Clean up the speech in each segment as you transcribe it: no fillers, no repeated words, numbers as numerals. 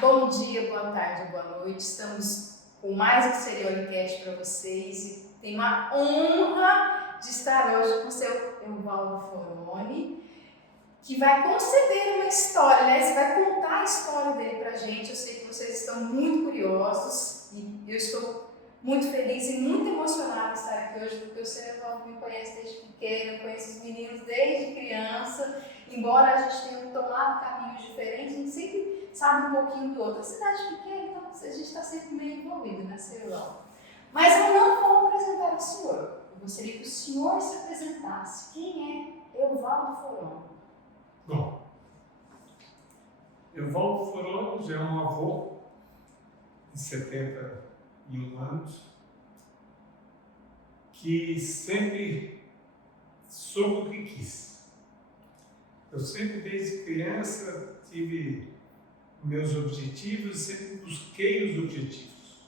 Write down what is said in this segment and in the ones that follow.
Bom dia, boa tarde, boa noite. Estamos com mais um Seriolicast para vocês e tenho a honra de estar hoje com o seu Evaldo Foroni, que vai conceder uma história, né? Você vai contar a história dele para a gente. Eu sei que vocês estão muito curiosos e eu estou muito feliz e muito emocionada de estar aqui hoje, porque o seu Evaldo me conhece desde pequeno, eu conheço os meninos desde criança. Embora a gente tenha tomado caminhos diferentes, a gente sempre sabe um pouquinho do outro. A cidade pequena, então a gente está sempre meio envolvido, né, seu Evaldo? Mas eu não vou apresentar o senhor. Eu gostaria que o senhor se apresentasse. Quem é Evaldo Foroni? Bom, Evaldo Foroni é um avô de 71 anos que sempre soube o que quis. Eu sempre, desde criança, tive meus objetivos, sempre busquei os objetivos.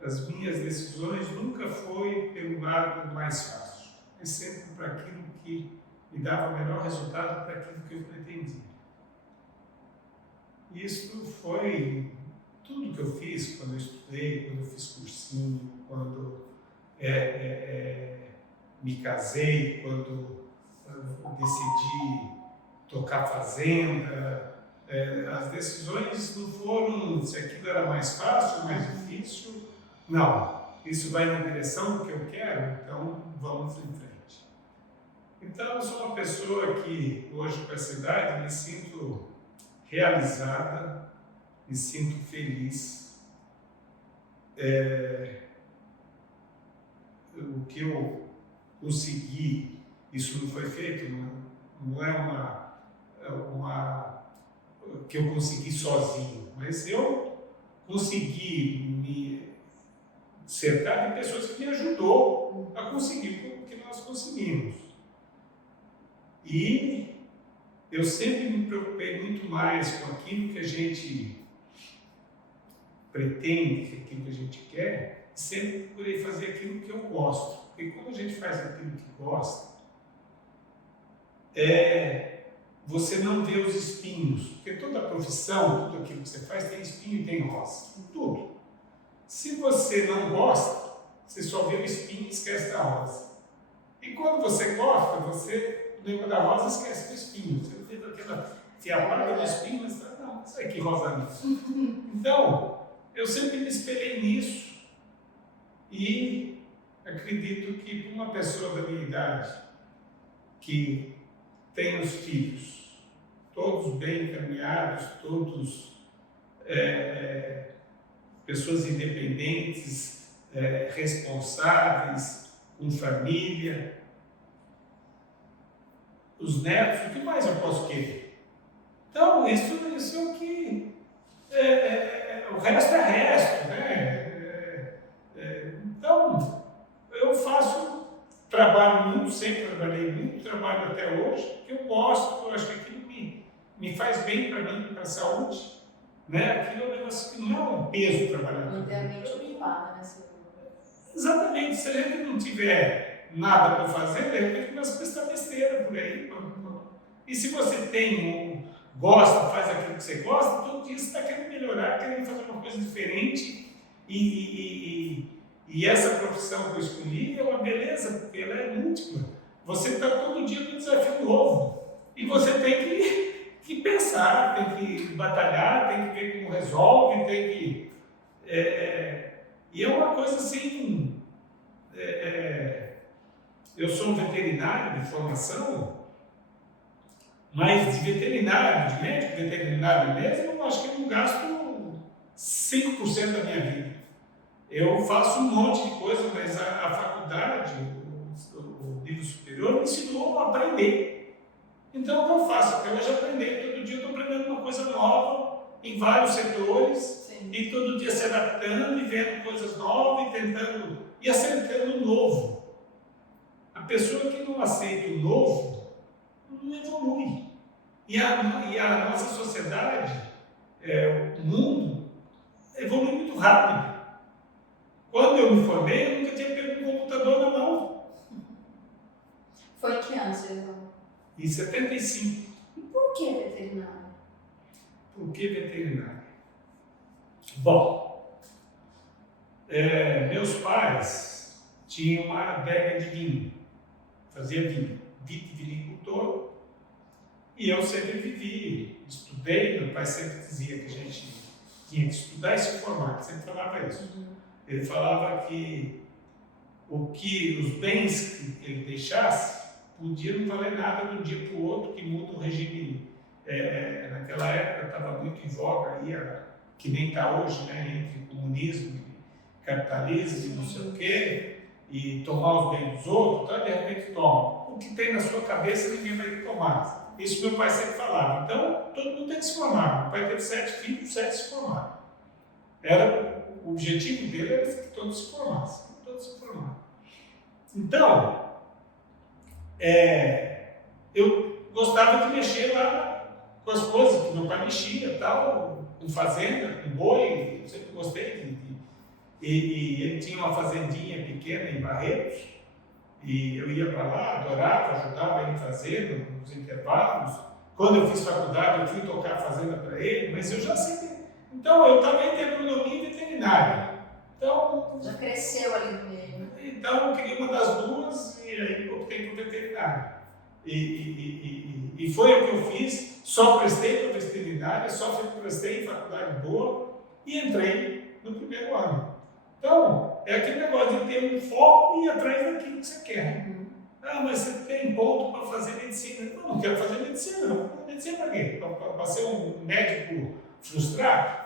As minhas decisões nunca foi pelo lado mais fácil, mas sempre para aquilo que me dava o melhor resultado para aquilo que eu pretendia. Isso foi tudo que eu fiz quando eu estudei, quando eu fiz cursinho, quando me casei, quando eu decidi tocar fazenda. As decisões não foram se aquilo era mais fácil, mais difícil. Não, isso vai na direção do que eu quero, então vamos em frente. Então, eu sou uma pessoa que, hoje, com essa idade, me sinto realizada, me sinto feliz. O que eu consegui, isso não foi feito, não é uma que eu consegui sozinho, mas eu consegui me cercar de pessoas que me ajudou a conseguir o que nós conseguimos. E eu sempre me preocupei muito mais com aquilo que a gente pretende, aquilo que a gente quer, e sempre procurei fazer aquilo que eu gosto. Porque quando a gente faz aquilo que gosta, você não vê os espinhos, porque toda profissão, tudo aquilo que você faz tem espinho e tem rosa, tudo. Se você não gosta, você só vê o espinho e esquece da rosa. E quando você gosta, você lembra da rosa e esquece do espinho. Você teve aquela fiapada do espinho, mas não, isso aqui rosa nisso. Então, eu sempre me espelhei nisso e acredito que para uma pessoa da minha idade que tem os filhos todos bem encaminhados, todos pessoas independentes, responsáveis, com família, os netos, o que mais eu posso querer? Então, isso é o que... o resto é resto, né? Então, eu trabalho muito, sempre trabalhei muito, trabalho até hoje, porque eu gosto, eu acho que aquilo me faz bem para mim, para a saúde, né? Aquilo é um negócio que não é um peso trabalhar. Idealmente ocupada, né, senhor? Exatamente, se a gente não tiver nada para fazer, de repente começa a prestar besteira por aí. E se você gosta, faz aquilo que você gosta, todo dia você está querendo melhorar, querendo fazer uma coisa diferente. E essa profissão que eu escolhi é uma beleza, porque ela é múltipla. Você está todo dia com um desafio novo. E você tem que pensar, tem que batalhar, tem que ver como resolve, tem que... E é uma coisa assim... eu sou um veterinário de formação, mas de veterinário, de médico veterinário mesmo, eu acho que eu não gasto 5% da minha vida. Eu faço um monte de coisa, mas a faculdade, o nível superior, me ensinou a aprender. Então, o que eu faço? Até hoje aprender. Todo dia eu estou aprendendo uma coisa nova, em vários setores. Sim. E todo dia se adaptando e vendo coisas novas e tentando, e aceitando o novo. A pessoa que não aceita o novo, não evolui. E a nossa sociedade, o mundo, evolui muito rápido. Quando eu me formei, eu nunca tinha pego um computador na mão. Foi em que ano, senhor Evaldo? Em 75. E por que veterinário? Por que veterinário? Bom, meus pais tinham uma adega de vinho, fazia vinho, vitivinicultor, e eu sempre vivi, estudei. Meu pai sempre dizia que a gente tinha que estudar e se formar, sempre falava isso. Ele falava que os bens que ele deixasse podiam não valer nada de um dia para o outro, que muda o regime. Naquela época estava muito em voga, aí, que nem está hoje, né, entre comunismo e capitalismo e não sei o quê, e tomar os bens dos outros, então de repente toma. O que tem na sua cabeça ninguém vai tomar. Isso meu pai sempre falava. Então todo mundo tem que se formar. Meu pai teve 7 filhos, 7 se formaram. O objetivo dele era que todos se formassem. Então, eu gostava de mexer lá com as coisas que meu pai mexia, tal, com fazenda, com boi, eu sempre gostei e ele tinha uma fazendinha pequena em Barretos, e eu ia para lá, adorava, ajudava ele fazendo nos intervalos. Quando eu fiz faculdade, eu fui tocar a fazenda para ele, mas eu já sempre... Então, eu estava entre agronomia e veterinária. Então, já cresceu ali no meio. Então, eu queria uma das duas, e aí optei por veterinária. E foi o que eu fiz, só prestei para veterinária, só prestei em faculdade boa e entrei no primeiro ano. Então, é aquele negócio de ter um foco e ir atrás daquilo que você quer. Ah, mas você tem ponto para fazer medicina. Não quero fazer medicina, não. Medicina para quê? Para ser um médico frustrado?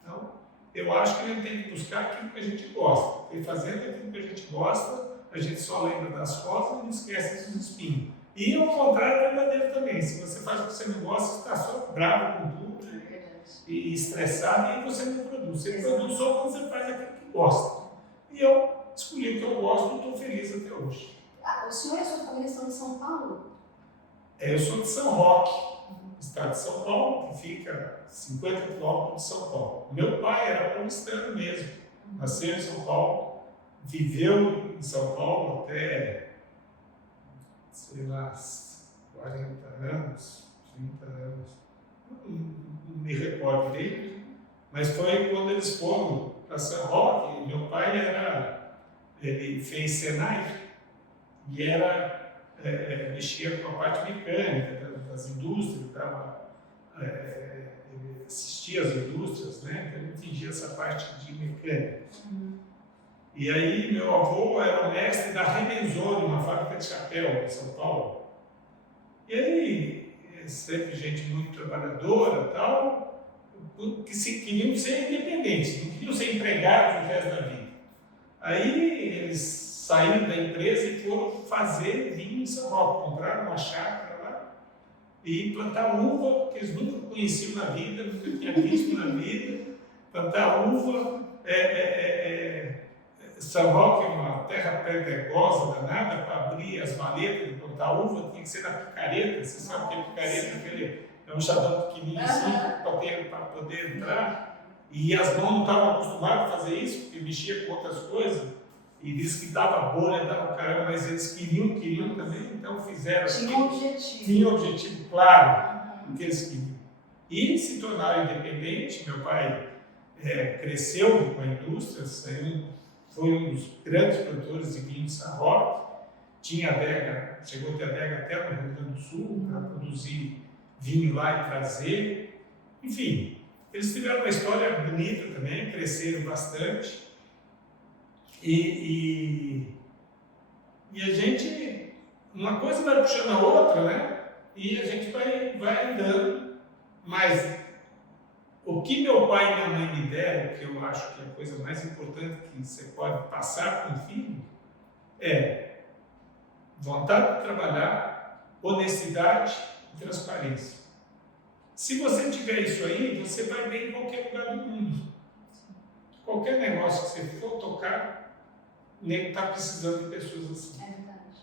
Então, eu acho que a gente tem que buscar aquilo que a gente gosta. E fazendo aquilo que a gente gosta, a gente só lembra das rosas e não esquece dos espinhos. E ao contrário é verdadeiro também. Se você faz o que você não gosta, você está só bravo com tudo e estressado, e aí você não produz. Você produz só quando você faz aquilo que gosta. E eu escolhi o que eu gosto e estou feliz até hoje. O senhor e a sua família são de São Paulo? Eu sou de São Roque, estado de São Paulo, que fica 50 quilômetros de São Paulo. Meu pai era paulistano mesmo, nasceu em São Paulo, viveu em São Paulo até, sei lá, 40 anos, 30 anos, não me recordo dele, mas foi quando eles foram para São Roque. Meu pai ele fez Senai e mexia com a parte mecânica das indústrias, ele assistia às indústrias, né? Então ele entendia essa parte de mecânica. E aí meu avô era o mestre da Remenzoni, uma fábrica de chapéu em São Paulo. E aí, sempre gente muito trabalhadora, tal, que queriam ser independentes, não queriam ser empregados o resto da vida. Aí eles saíram da empresa e foram fazer vinho em São Paulo, compraram uma chácara lá e plantar uva, que eles nunca conheciam na vida, nunca tinham visto na vida, plantar uva. São Roque é uma terra pedregosa danada, para abrir as maletas de plantar uva tinha que ser na picareta. Você sabe o que é picareta? É um chavão pequenininho assim, para poder entrar. E as mãos não estavam acostumadas a fazer isso, porque mexia com outras coisas. E disse que dava bolha, dava caramba, mas eles queriam também, então fizeram. Tinha um objetivo. Tinha um objetivo claro do que eles queriam. E se tornaram independentes. Meu pai cresceu com a indústria, foi um dos grandes produtores de vinho de São Roque. Tinha adega, chegou a ter adega até no Rio Grande do Sul, para produzir vinho lá e trazer. Enfim, eles tiveram uma história bonita também, cresceram bastante. E a gente, uma coisa vai puxando a outra, né? E a gente vai andando. Mas o que meu pai e minha mãe me deram, que eu acho que é a coisa mais importante que você pode passar para um filho, é vontade de trabalhar, honestidade e transparência. Se você tiver isso aí, você vai bem em qualquer lugar do mundo. Qualquer negócio que você for tocar, o nego está precisando de pessoas assim. É verdade.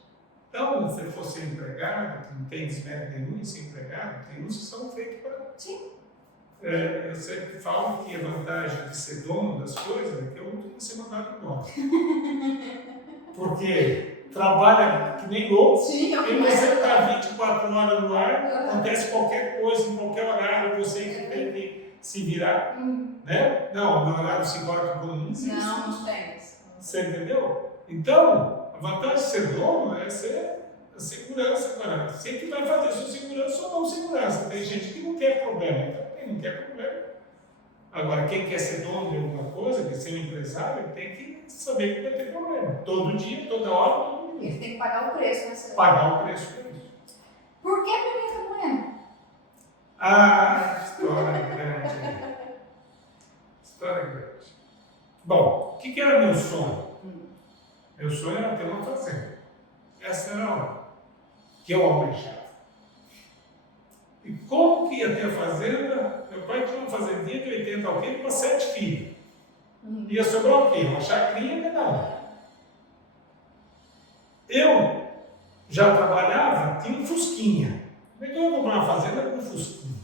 Então, se você for ser empregado, não tem desmérito nenhum em ser empregado, tem uns que são feitos para... Sim. Eu sempre falo que a vantagem de ser dono das coisas é que eu não tenho que ser mandado embora. Porque trabalha que nem louco. Sim, e você está 24 horas no ar, acontece qualquer coisa, em qualquer horário, você que tem que se virar, né? Não, meu horário 5 horas que não existe. Não tem isso. Você entendeu? Então, a vantagem de ser dono é ser a segurança, cara. Você que vai fazer sua segurança ou não segurança. Tem gente que não quer problema, então quem não quer problema. Agora, quem quer ser dono de alguma coisa, quer ser um empresário, tem que saber que vai ter problema. Todo dia, toda hora, todo minuto. Ele tem que pagar o preço, né? Pagar o preço por isso. Por que pimenta moendo? Ah, história grande. História grande. Bom, o que era meu sonho? Meu sonho era ter uma fazenda. Essa era a que eu almejava. E como que ia ter a fazenda? Meu pai tinha uma fazendinha de 80 alqueires para 7 filhos. Ia sobrar o quê? Uma chacrinha cada um. Eu já trabalhava, tinha um fusquinha. Como é que eu ia comprar uma fazenda com um fusquinha?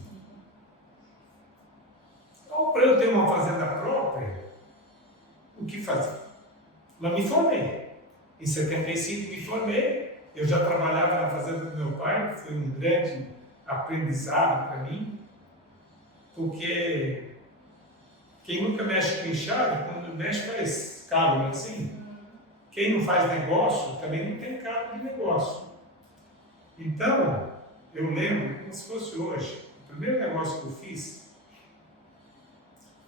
Então, para eu ter uma fazenda própria, o que fazer? Mas me formei. Em 75 me formei. Eu já trabalhava na fazenda do meu pai, que foi um grande aprendizado para mim, porque quem nunca mexe com enxada, quando mexe faz cálculo assim. Quem não faz negócio também não tem cara de negócio. Então, eu lembro como se fosse hoje. O primeiro negócio que eu fiz,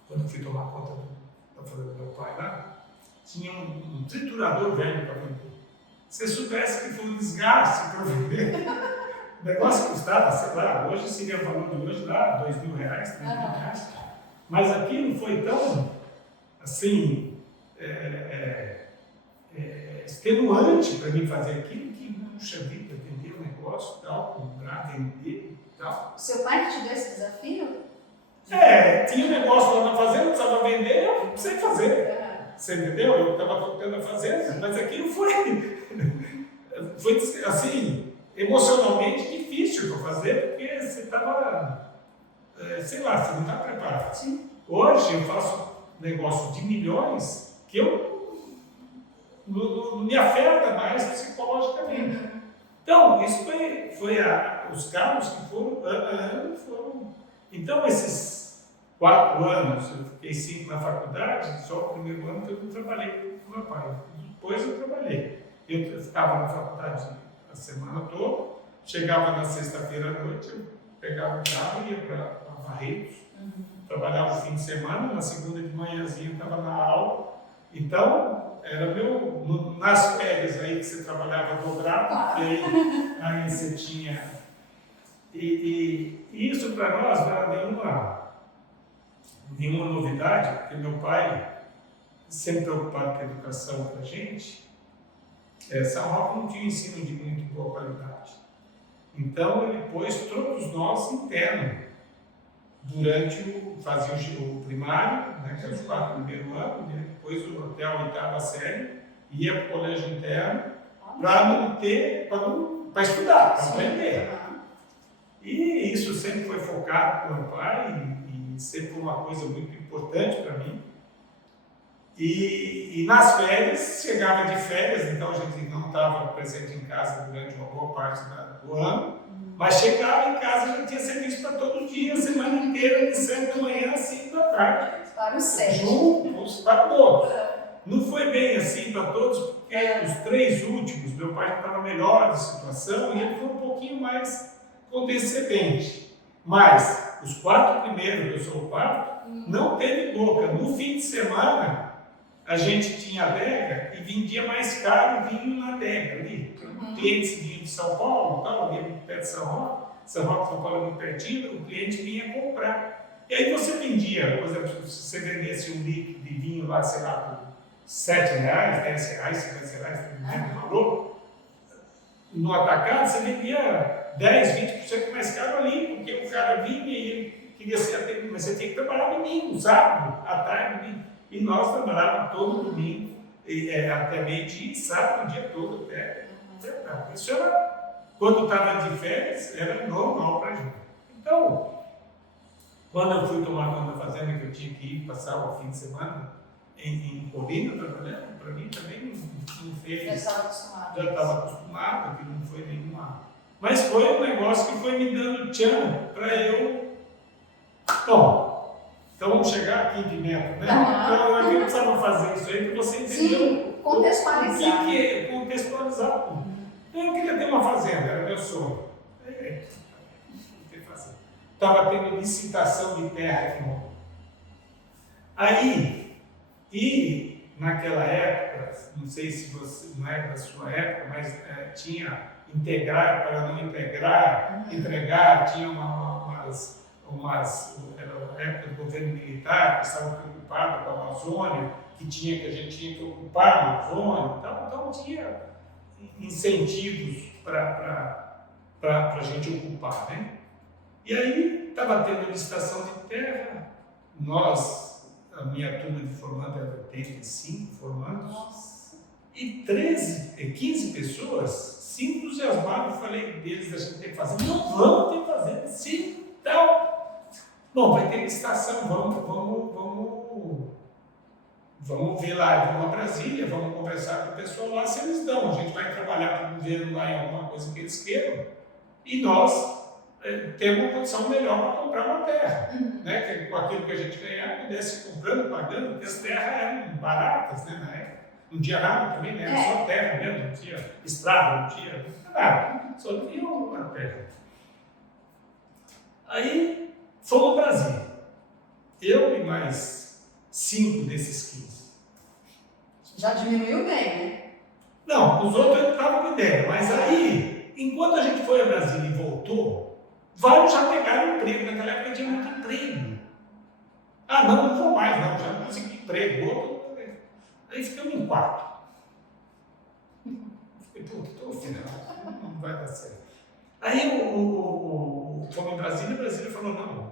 quando eu fui tomar conta da fazenda do meu pai lá, tinha um triturador velho para vender. Se soubesse que foi um desgaste para vender, o negócio custava, sei lá, hoje seria o valor de hoje lá, R$2.000, R$3.000. Mas aquilo foi tão, assim, extenuante para mim fazer aquilo que, puxa vida, vender o negócio e tal, comprar, vender e tal. Seu pai que te deu esse desafio? Tinha um negócio lá na fazenda, precisava vender, eu precisei fazer. Você entendeu? Eu estava tocando a fazenda, mas aquilo foi assim, emocionalmente difícil para fazer, porque você estava, sei lá, você não está preparado. Sim. Hoje eu faço negócio de milhões que eu não me afeta mais psicologicamente. Então, isso foi os carros que foram. Então, esses 4 anos, eu fiquei 5 na faculdade, só o primeiro ano que eu não trabalhei com meu pai. Depois eu trabalhei. Eu ficava na faculdade a semana toda, chegava na sexta-feira à noite, eu pegava o carro e ia para Barretos, trabalhava no fim de semana, na segunda de manhãzinha eu estava na aula. Então, era nas férias aí que você trabalhava dobrado, e aí você tinha. E isso para nós não era nenhuma novidade, porque meu pai, sempre preocupado com a educação para a gente, São Roque não tinha ensino de muito boa qualidade. Então ele pôs todos nós internos, fazia o primário, né, que era os 4 primeiros anos, né, depois até a 8ª série, ia para o colégio interno, para estudar, para aprender. E isso sempre foi focado no meu pai e sempre foi uma coisa muito importante para mim. E nas férias, chegava de férias, então a gente não estava presente em casa durante uma boa parte do ano, mas chegava em casa e já tinha serviço para todo dia, a semana inteira, de 7 da manhã a 5 da tarde. Para os 7. Juntos, para todos. Não foi bem assim para todos, porque os 3 últimos, meu pai estava melhor de situação e ele foi um pouquinho mais condescendente. Mas os 4 primeiros, eu sou o 4, não teve boca. No fim de semana, a gente tinha adega e vendia mais caro vinho na adega ali. Clientes vinham de São Paulo, tal, vinha muito perto de São Roque, São Paulo é muito pertinho, o cliente vinha comprar. E aí você vendia, por exemplo, se você vendesse um litro de vinho lá, sei lá, por R$7, R$10, R$50, não lembro o valor, no atacado você vendia 10, 20% mais caro ali, porque o cara vinha e ele queria ser atendido, mas você tinha que trabalhar domingo, sábado, à tarde, domingo. E nós trabalhávamos todo domingo, até meio-dia, sábado, o dia todo até. Isso era, quando estava de férias, era normal para a gente. Então, quando eu fui tomar conta da fazenda, que eu tinha que ir passar o fim de semana em Colina, trabalhando, para mim também não fez. Já estava acostumado, que não foi nenhuma. Mas foi um negócio que foi me dando tchan para eu. Bom, Então vamos chegar aqui em Pimenta, né? Aham. Então eu precisava fazer isso aí para você entender Sim, contextualizar. o que é contextualizar tudo. Então eu queria ter uma fazenda, era meu sonho. Estava tendo licitação de terra aqui no. Aí, e naquela época, não sei se você, não é da sua época, mas tinha integrar para não integrar, entregar, tinha era a época do governo militar, que estava preocupado com a Amazônia, que a gente tinha que ocupar a Amazônia, então tinha incentivos para a gente ocupar, né? E aí estava tendo licitação de terra, a minha turma de formando era 85 formandos, Nossa. e 15 pessoas se entusiasmaram. Eu falei deles, a gente tem que fazer. Não, vamos ter que fazer, sim, então. Bom, vai ter licitação, vamos ver lá, vamos a Brasília, vamos conversar com o pessoal lá se eles dão. A gente vai trabalhar para o governo lá em alguma coisa que eles queiram, e nós ter uma condição melhor para comprar uma terra, né? Que com aquilo que a gente ganhar, pudesse ir comprando, pagando, porque as terras eram baratas, né, na época. Não tinha nada também, né? Era só terra mesmo, não tinha estrada, não tinha nada, só tinha uma terra. Aí fomos ao Brasil, eu e mais 5 desses 15. Já diminuiu bem, né? Não, os outros eu estavam com ideia, mas aí, enquanto a gente foi a Brasília e voltou, vários já pegaram emprego, naquela época tinha muito emprego. Ah, não vou mais, não, já não consegui emprego. Aí ficamos em 4. Falei, pô, estou final, não vai dar certo. Aí fomos em Brasília, e Brasília falou, não,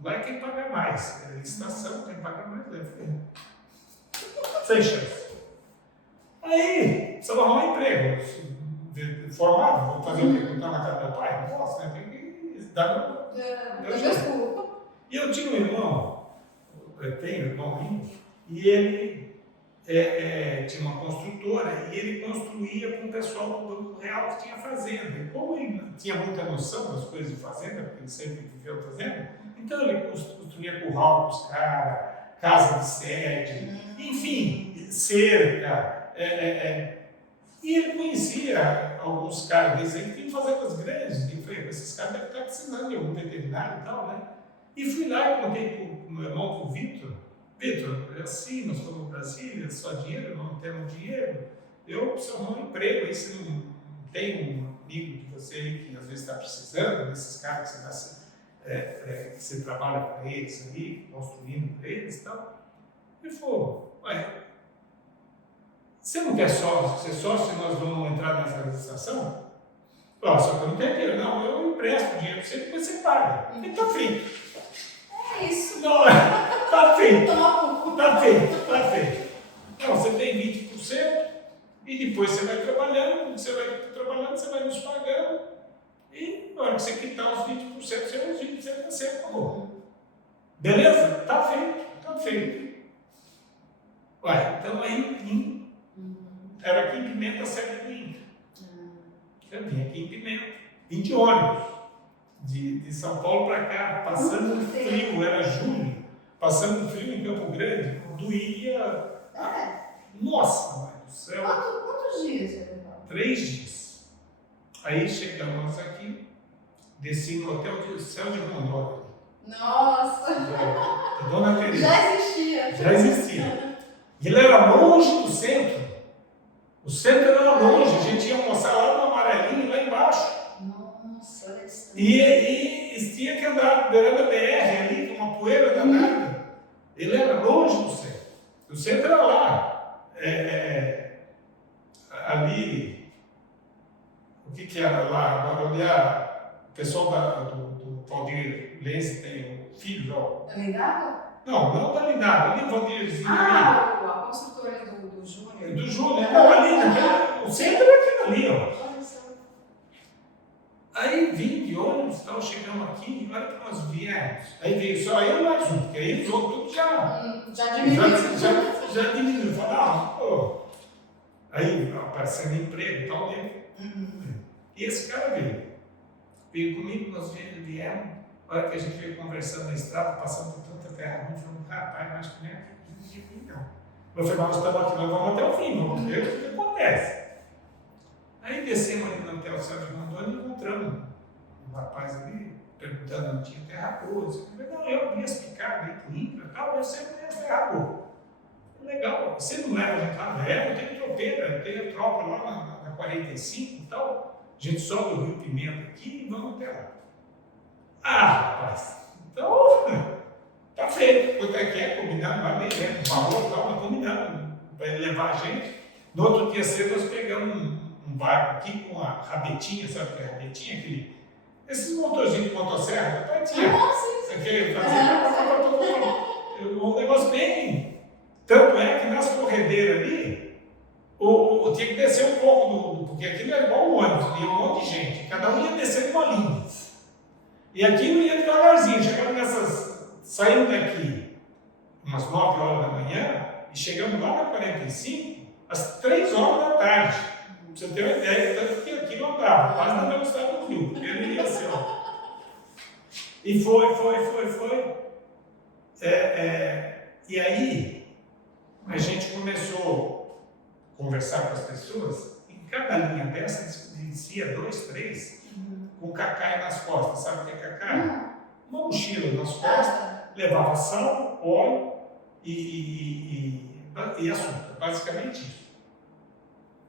vai ter que pagar mais, licitação tem que pagar mais. Aí eu falei, sem chance. Aí, precisava arrumar emprego, formado, vou fazer o quê? Botar na casa do meu pai? Não posso, né? Tem que dar E eu tinha um irmão, eu tenho um irmão lindo, e ele tinha uma construtora e ele construía com o pessoal do Banco Real que tinha fazenda. E como ele não tinha muita noção das coisas de fazenda, porque ele sempre viveu fazenda, então ele construía curral para os caras, casa de sede, enfim, cerca. E ele conhecia alguns caras desses aí que tinham fazendas grandes. E eu falei, esses caras devem estar precisando de algum veterinário e tal, né? E fui lá e contei para o meu irmão, para o Vitor. Vitor, é assim, nós estamos no Brasília, só dinheiro, não temos dinheiro. Eu preciso arrumar um emprego, aí você não tem um amigo de você aí que às vezes está precisando, desses caras que você trabalha para eles ali, construindo para eles e tal. Ele falou, ué, você não quer ser sócio se nós vamos entrar nessa licitação? Só que eu não tenho dinheiro, não, eu empresto dinheiro para você, depois você paga. E está feito. É isso. Não, está feito. Está feito. Não, você tem 20% e depois você vai trabalhando, você vai nos pagando e na hora que você quitar os 20%, você os 20% você pagou. Beleza? Está feito. Ué, então aí era aqui em Pimenta, sede do INCA. Eu vim aqui em Pimenta, vim de ônibus. De São Paulo para cá, passando frio, era julho, passando frio em Campo Grande, doía. Nossa, mãe do céu! Quantos dias você levou? 3 dias. Aí chegamos aqui, desci no hotel de Céu de Rondônia. Nossa! Da Dona Teresa. Já existia. E ele era longe do centro. O centro era longe, a gente ia almoçar lá no Amarelinho, lá embaixo. Nossa, olha isso. E tinha que andar beirando a BR ali, com uma poeira danada. Ele era longe do centro. O centro era lá. Ali, o que era lá? Agora, onde o pessoal do Valdir Lenz tem o filho, ó. Da Lindada? Não da Lindada, ali o Valdirzinho. A construtora do Júnior. Do Júnior. Não, ali, o centro era aquilo ali, ó. Olha só. Aí vim de ônibus, tal, chegamos aqui, e na hora que nós viemos, aí veio só eu e mais um, porque aí os outros tudo Já diminuiu. já diminuiu. Falei, pô. Aí aparecendo emprego e tal, dele. E esse cara veio comigo, nós viemos, na hora que a gente veio conversando na estrada, passando por tanta terra ruim, falando, rapaz, eu acho que não é aqui, não. Eu falei, mas nós estamos aqui, nós vamos até o fim, vamos ver o que acontece. Aí descemos ali no hotel Sérgio Rondônia e encontramos um rapaz ali, perguntando se tinha terra boa. Eu falei, não, eu vi as picadas aí com Inca e tal, eu sempre tenho terra boa. Legal, você não leva a gente lá? Eu tenho tropeira, eu tenho tropa lá na 45 e tal. A gente sobe o Rio Pimenta aqui e vamos até lá. Ah, rapaz, então, tá feito. Quanto é que é? Combinado, vai bem, né? Um valor e tal, mas combinado para ele levar a gente. No outro dia cedo, nós pegamos um barco aqui com a rabetinha, sabe o que é rabetinha? Esses motorzinhos de motosserra, papai tinha. Aquele fazia um negócio bem. Tanto é que nas corredeiras ali, tinha que descer um pouco, porque aquilo era igual um ônibus, ia um monte de gente, cada um ia descer uma linha. E aquilo ia devagarzinho, chegamos saindo daqui umas 9 horas da manhã e chegamos lá na 45 às 3 horas da tarde. Pra você ter uma ideia, tanto que aquilo andava, quase na velocidade do rio, porque ele ia assim, ó. E foi. E aí, a gente começou a conversar com as pessoas, em cada linha dessa descia 2, 3, com cacai nas costas. Sabe o que é cacai? Uma mochila nas costas, levava sal, óleo e açúcar, basicamente isso.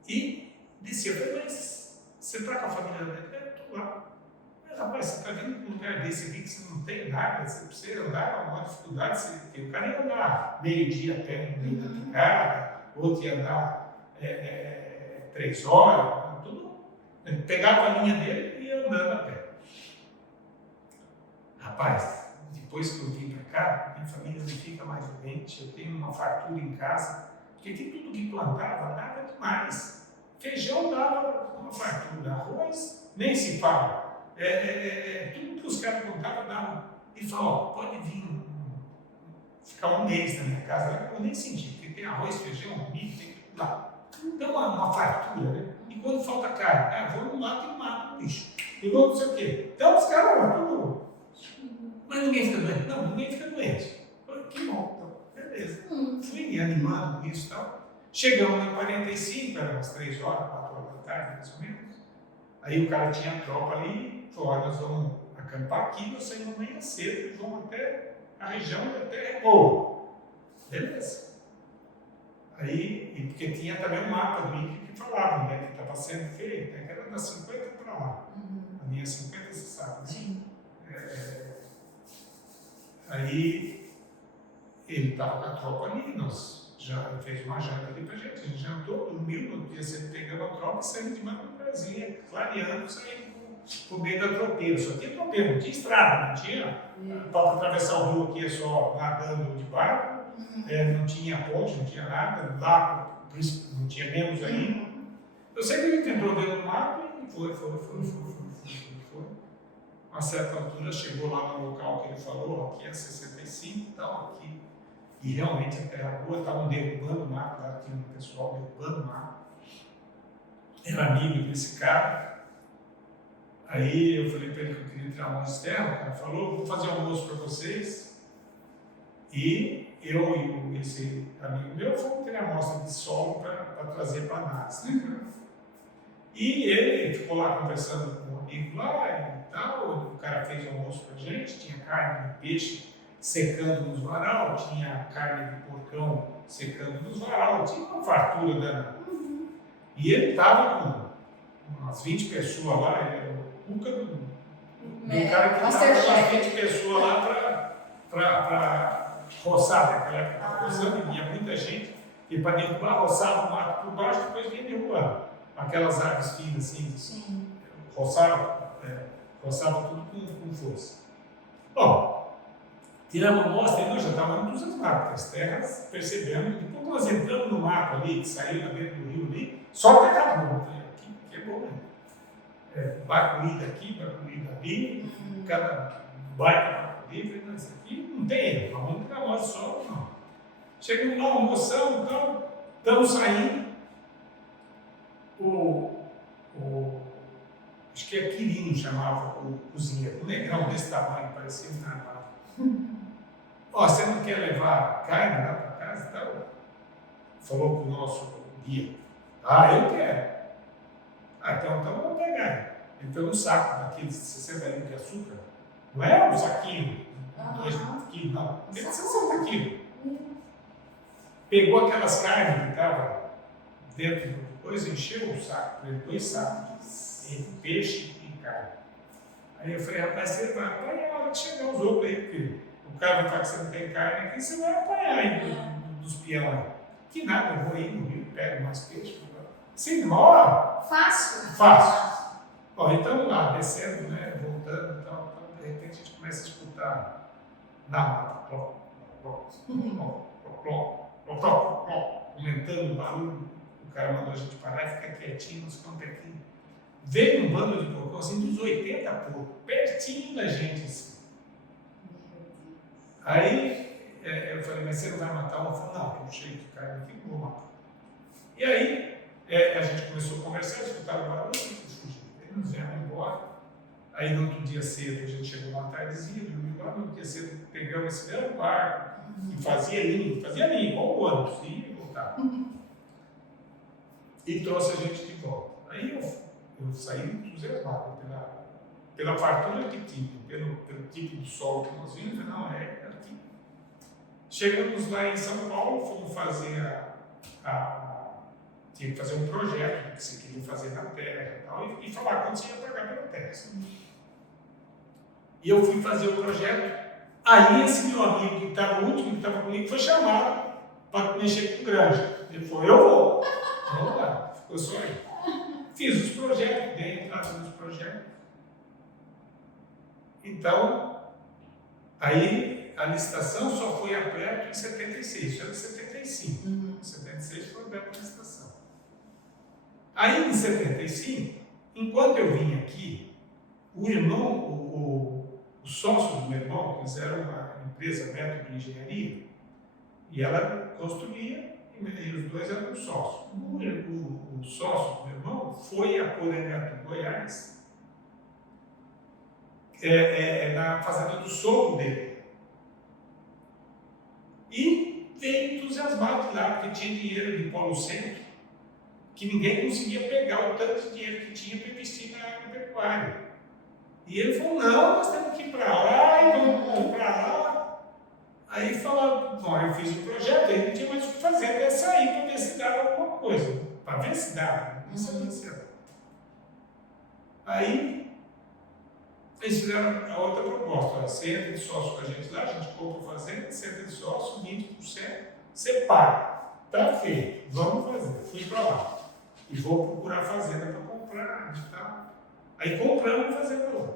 E descia, eu falei, mas você está com a família dele? Eu estou lá. Mas rapaz, você está vindo para um lugar desse aqui que você não tem nada, você precisa andar, uma dificuldade, o cara ia andar meio-dia até no meio da picada, outro ia andar 3 horas, tudo. Ele pegava a linha dele e ia andando a pé. Rapaz, depois que eu vim para cá, minha família não fica mais doente, eu tenho uma fartura em casa, porque aqui tudo que plantava dava demais. Feijão dava uma fartura, arroz nem se fala. Tudo que os caras plantavam dava. Ele falou, ó, pode vir ficar um mês na minha casa, eu nem senti, porque tem arroz, feijão, milho, tem tudo lá. Então uma fartura, né? E quando falta carne, vou no mato e mato o bicho. E vou não sei o quê. Então os caras lá, tudo. Mas ninguém fica doente. Não, ninguém fica doente. Que bom, então, beleza. Fui animado com isso e tal. Chegamos na 45, eram umas 3 horas, 4 horas da tarde, mais ou menos. Aí o cara tinha a tropa ali, falou, olha, nós vamos acampar aqui, nós saímos amanhã cedo e vamos até a região da Terra Boa. Beleza. Aí, porque tinha também um mapa do INCRA que falava onde é que estava sendo feito, que era das 50 para lá. A linha 50, você sabe, né? Sim. Aí ele estava com a tropa ali, nós já fez uma janta ali pra gente, a gente jantou, dormiu, no dia cedo pegando a tropa e saímos de Brasília, clareando, saímos por meio da tropeira. Só tinha tropeira, não tinha estrada, não tinha para atravessar o rio aqui só nadando de barco, não tinha ponte, não tinha nada, lá não tinha menos ainda. Eu sei que a gente entrou dentro do mato e foi. A certa altura chegou lá no local que ele falou, aqui é 65 e tal, aqui. E realmente a terra boa, estavam derrubando o mato, lá tinha um pessoal derrubando o mato. Era amigo desse cara. Aí eu falei para ele que eu queria tirar umas terras, o cara falou, vou fazer almoço para vocês. E eu e esse amigo meu fomos ter amostra de solo para trazer para a análise, né, cara? E ele ficou lá conversando com um amigo lá e tal, o cara fez o almoço pra gente, tinha carne de peixe secando nos varal, tinha carne de porcão secando nos varal, tinha uma fartura danada. E ele estava com umas 20 pessoas lá, ele era o cuca do cara que estava com umas 20 pessoas lá para roçar, naquela época estava roçando, e vinha muita gente, e para derrubar, roçava o mato por baixo, depois vinha derrubar. Aquelas árvores finas assim, roçava tudo com força. Bom, tiramos a amostra e nós já estávamos entusiasmados, porque as terras percebemos, depois nós entramos no mato ali, que saiu lá dentro do rio ali, só terra boa, aqui é bom mesmo. Bacuri daqui, bacuri dali, cada baita bacuri, mas isso aqui não tem erro, vamos tirar a amostra só, não. Chegamos lá, almoçamos, então, estamos saindo. Acho que é Quirino chamava o cozinheiro, um negrão desse tamanho, parecia um carnaval. Ó, você não quer levar carne lá para casa e tal? Falou para o nosso guia. Ah, eu quero. Ah, então vamos pegar. Ele pegou um saco daqueles de 60 litros de açúcar. Não é um saquinho, 2 quilos, não. Tem 60 quilos. Pegou aquelas carnes que estavam dentro do coisa, encheu o saco, pegou 2 sacos de peixe e carne. Aí eu falei, rapaz, você vai apanhar a hora de chegar os outros aí, porque o cara vai falar que você não tem carne aqui, você vai apanhar aí dos peões. Que nada, eu vou aí no rio, pego mais peixe. Sim, demora. Fácil. Fácil. Ó, então lá, descendo, né, voltando e tal, de repente a gente começa a escutar na mata, aumentando o barulho. O cara mandou a gente parar e ficar quietinho, nós ficamos aqui. Veio um bando de porcão assim, dos 80 porcos, pertinho da gente assim. Aí eu falei, mas você não vai matar um? Eu falei, não, tem um cheio de carne aqui, não vou matar. E aí a gente começou a conversar, escutar o barulho e fugir. Aí nós viemos embora. Aí no outro dia cedo a gente chegou uma tardezinha, dormiu lá, no outro dia cedo pegamos esse mesmo barco e fazia linha, igual o ônibus, ia e voltava. E trouxe a gente de volta. Aí eu saí entusiasmado pela fartura que tinha, pelo tipo de solo que nós vimos, não, é aqui. Chegamos lá em São Paulo, fomos fazer tinha que fazer um projeto que você queria fazer na terra e tal, e falar quanto você ia pagar pela terra. E eu fui fazer o projeto, aí esse meu amigo que estava, o último que estava comigo, foi chamado para mexer com granja. Ele falou, eu vou. Vamos lá, ficou só aí. Fiz os projetos, dei entrada nos projetos. Então, aí a licitação só foi aberta em 76, isso era em 75. Em 76 foi aberta a licitação. Aí em 75, enquanto eu vim aqui, o irmão, o sócio do meu irmão, que era uma empresa método de engenharia, e ela construía, e os dois eram sócios. O sócio do meu irmão foi a Porangatu, Goiás, na fazenda do sogro dele. E veio entusiasmado de lá, porque tinha dinheiro de Polo Centro, que ninguém conseguia pegar o tanto de dinheiro que tinha para investir na agropecuária. E ele falou, não, nós temos que ir para lá e vamos comprar lá. Aí falaram, bom, eu fiz o projeto, aí não tinha mais o que fazer, até sair para ver se dava alguma coisa. Para ver se dava, não sabia se dava. Aí eles fizeram a outra proposta, você entra de sócio com a gente lá, a gente compra a fazenda, você entra de sócio, 20%, você paga. Tá feito, vamos fazer. Fui para lá. E vou procurar fazenda para comprar e tal. Aí compramos a fazenda lá.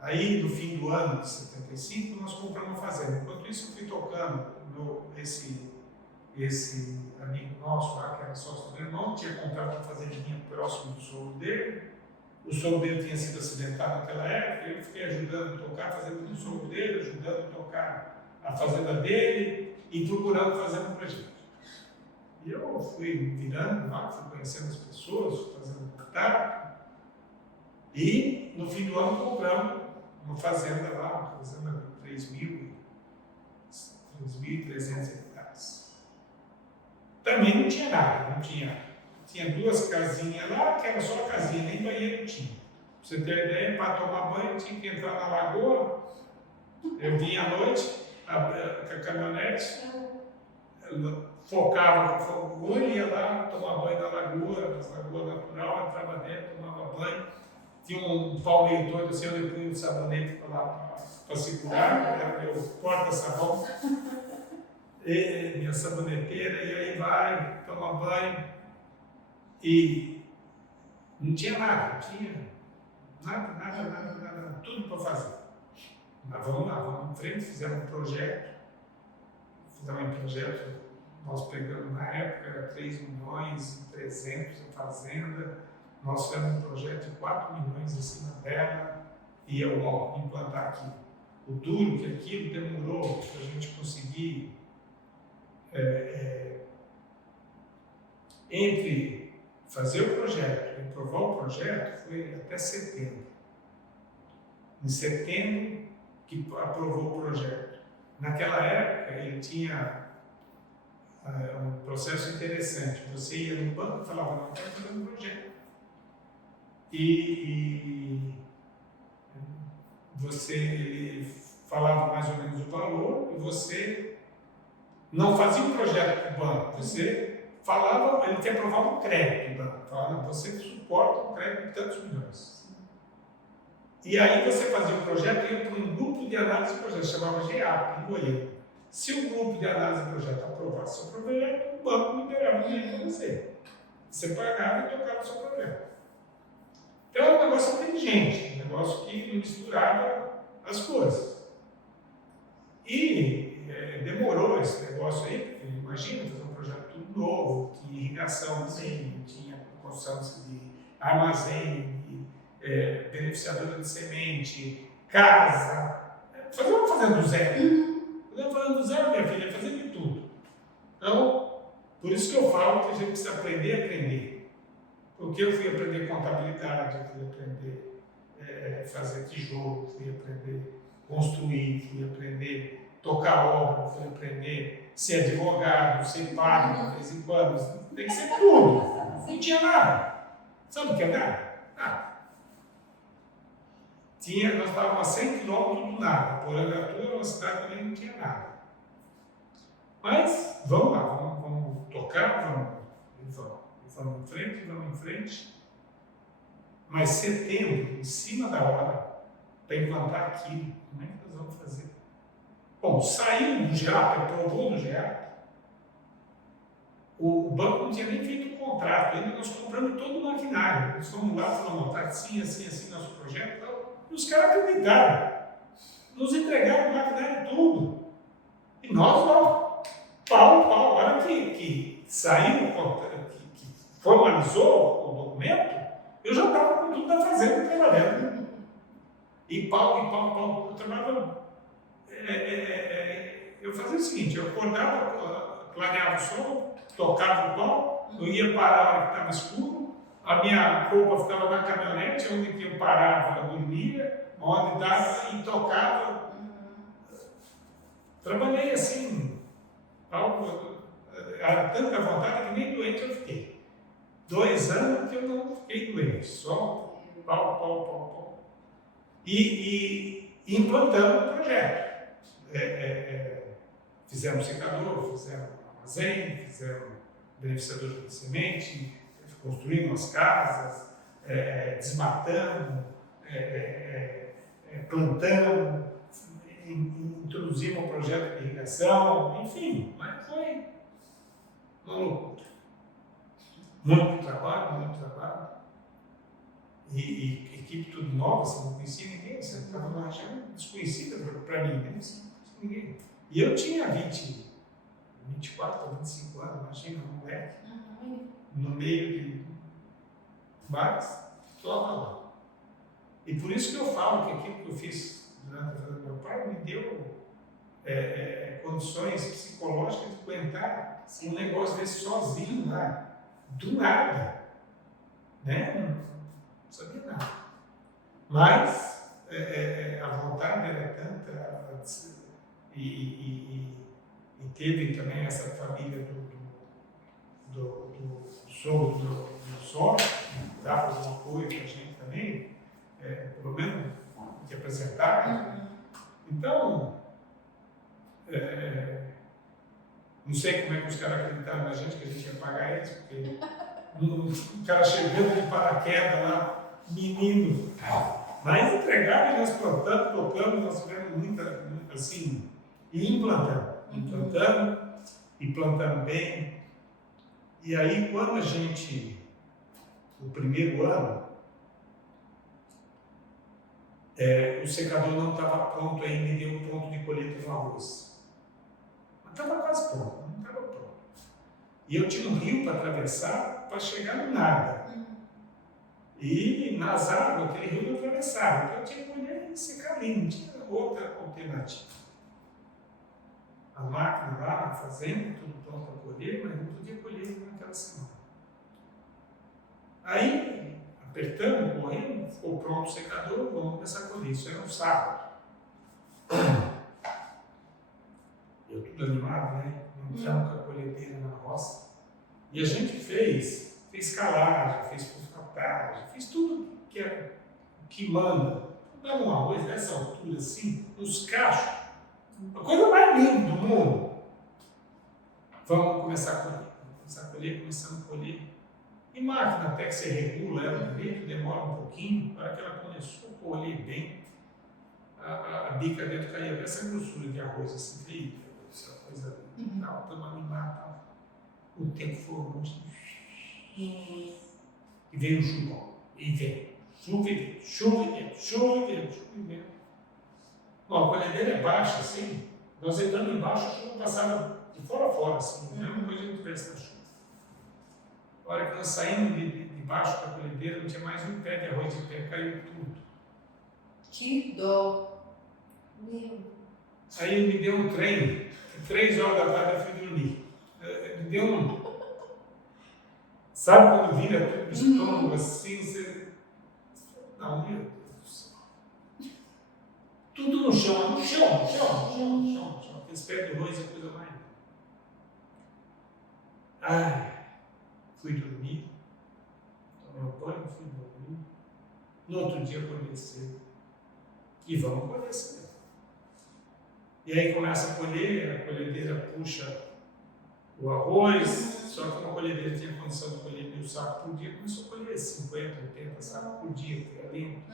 Aí, no fim do ano de 75, nós compramos a fazenda. Enquanto isso, eu fui tocando esse amigo nosso lá, que era sócio do meu irmão, tinha comprado uma fazendinha próximo do sogro dele. O sogro dele tinha sido acidentado naquela época, eu fiquei ajudando a tocar a fazenda do sogro dele, ajudando a tocar a fazenda dele e procurando fazer um projeto. E eu fui virando lá, fui conhecendo as pessoas, fazendo contato. E no fim do ano compramos uma fazenda lá, uma fazenda de 3.300 hectares. Também não tinha nada, não tinha. Tinha 2 casinhas lá, que era só a casinha, nem banheiro tinha. Pra você ter ideia, para tomar banho tinha que entrar na lagoa. Eu vinha à noite com a caminhonete, focava no fogo, ia lá tomar banho na lagoa natural, entrava dentro, tomava banho. Tinha um pau meio torto assim, eu punha um sabonete para segurar, era meu porta-sabão, minha saboneteira, e aí vai, toma banho. E não tinha nada, nada, tudo para fazer. Mas vamos lá, vamos em frente, fizemos um projeto, nós pegamos na época 3.300.000 a fazenda, nós fizemos um projeto de 4 milhões em cima dela e eu implantar aqui. O duro que aquilo demorou para a gente conseguir, entre fazer o projeto e aprovar o projeto, foi até setembro. Em setembro que aprovou o projeto. naquela época, ele tinha um processo interessante. Você ia no banco e falava, não, eu quero fazer um projeto. E ele falava mais ou menos o valor e você não fazia um projeto para o banco, você falava, ele te aprovava um crédito do banco, falava, você suporta um crédito de tantos milhões. E aí você fazia um projeto e ia para um grupo de análise de projeto, chamava GEAP, em Goiânia. Se o grupo de análise de projeto aprovasse o seu projeto, o banco liberava o dinheiro para você. Você pagava e tocava o seu projeto. Então é um negócio inteligente, um negócio que misturava as coisas. E demorou esse negócio aí, porque imagina fazer um projeto tudo novo, tinha irrigação, tinha construção de armazém, beneficiadora de semente, casa, fazendo do zero. Fazendo do zero, minha filha, fazendo de tudo. Então, por isso que eu falo que a gente precisa aprender a aprender. Porque eu fui aprender contabilidade, eu fui aprender fazer tijolo, fui aprender construir, fui aprender tocar obra, fui aprender ser advogado, ser padre de vez em quando. Tem que ser tudo. Não tinha nada. Sabe o que é nada? Nada. Nós estávamos a 100 quilômetros do nada. Porangatu era uma cidade que nem não tinha nada. Mas vamos lá, vamos tocar, vamos em frente. Mas setembro, em cima da hora, para implantar aquilo, como é que nós vamos fazer? Bom, saiu do GEAP, aprovou no GEAP. O banco não tinha nem feito o contrato, ainda nós compramos todo o maquinário. Nós fomos lá, falamos, tá assim, nosso projeto. E os caras acreditaram. Nos entregaram o maquinário tudo. E nós não. Pau. A hora que saiu, que formalizou o documento, eu já estava com tudo na fazenda trabalhando. E pau. Eu trabalhava. Eu fazia o seguinte, eu acordava, clareava o sol, tocava o pau, eu ia parar a hora que estava escuro, a minha roupa ficava na caminhonete, onde eu parava, eu dormia, onde estava e tocava. Trabalhei assim, era tanta vontade que nem doente eu fiquei. 2 anos que eu não fiquei doente, só pau. E implantamos o projeto. Fizemos secador, fizemos armazém, fizemos beneficiador de semente, construímos as casas, desmatamos, plantamos, introduzimos um projeto de irrigação, enfim, mas foi uma loucura. Muito trabalho. E equipe tudo nova, você não conhecia ninguém, você estava numa região desconhecida para mim, né? Ninguém. E eu tinha 24, 25 anos, imagina, um moleque, no meio de vários, só lá. E por isso que eu falo que aquilo que eu fiz durante a vida do meu pai me deu condições psicológicas de aguentar um negócio desse sozinho lá, do nada, né? Não sabia nada. Mas a vontade era tanta, e teve também essa família do sogro do sócio, que dava um apoio para a gente também, pelo menos de apresentar. Então, não sei como é que os caras acreditaram na gente que a gente ia pagar eles, porque um cara chegando de paraquedas lá, menino. Mas entregaram e nós plantamos, tocamos, nós tivemos muita assim, e implantamos e plantamos bem. E aí, quando a gente, no primeiro ano, o secador não estava pronto ainda e deu um ponto de colheita no arroz. Mas estava quase pronto, não estava pronto. E eu tinha um rio para atravessar para chegar no nada. E nas águas, aquele rio não atravessava. Então eu tinha que colher e secar ali, não tinha outra alternativa. A máquina lá na fazenda, tudo pronto para colher, mas não podia colher naquela semana. Aí, apertamos, correndo, ficou pronto o secador, vamos começar a colher. Isso era um sábado. tudo animado, né? Entramos com a colhedeira na roça. E a gente fez calagem, fez fosfatagem, fez tudo que manda. Dava um arroz dessa altura assim, nos cachos. A coisa mais linda do mundo. Vamos começar a colher. Começamos a colher. E máquina, até que você regula ela direito, demora um pouquinho. Na hora que ela começou a colher bem, a bica dentro caía essa grossura de arroz assim, feita, essa coisa tal, estamos animados, tal. O tempo formou assim. E veio o chuvão. E vem. Chuva e vento, chuva e vento, chuva e vento, chuva e vento. Bom, a colhedeira é baixa, assim. Nós entrando embaixo, a chuva passava de fora a fora, assim. Não é uma coisa que tivesse na chuva. A hora que nós saímos de baixo da colhedeira, não tinha mais um pé de arroz de pé, caiu tudo. Que dó. Meu. Aí ele me deu um trem, 3 horas da tarde eu fui dormir. Me deu um. Sabe quando vira tudo o estômago assim, você. Não, meu Deus do céu. Tudo no chão. Aqueles pés de arroz é a coisa mais. Ai, fui dormir. Tomei um banho, fui dormir. No outro dia acordei cedo. E vamos colher cedo. E aí começa a colher, a colhedeira puxa o arroz, só que uma colhedeira tinha condição de colher 1000 sacos por dia, começou a colher 50, 80 sacos por dia, foi ali,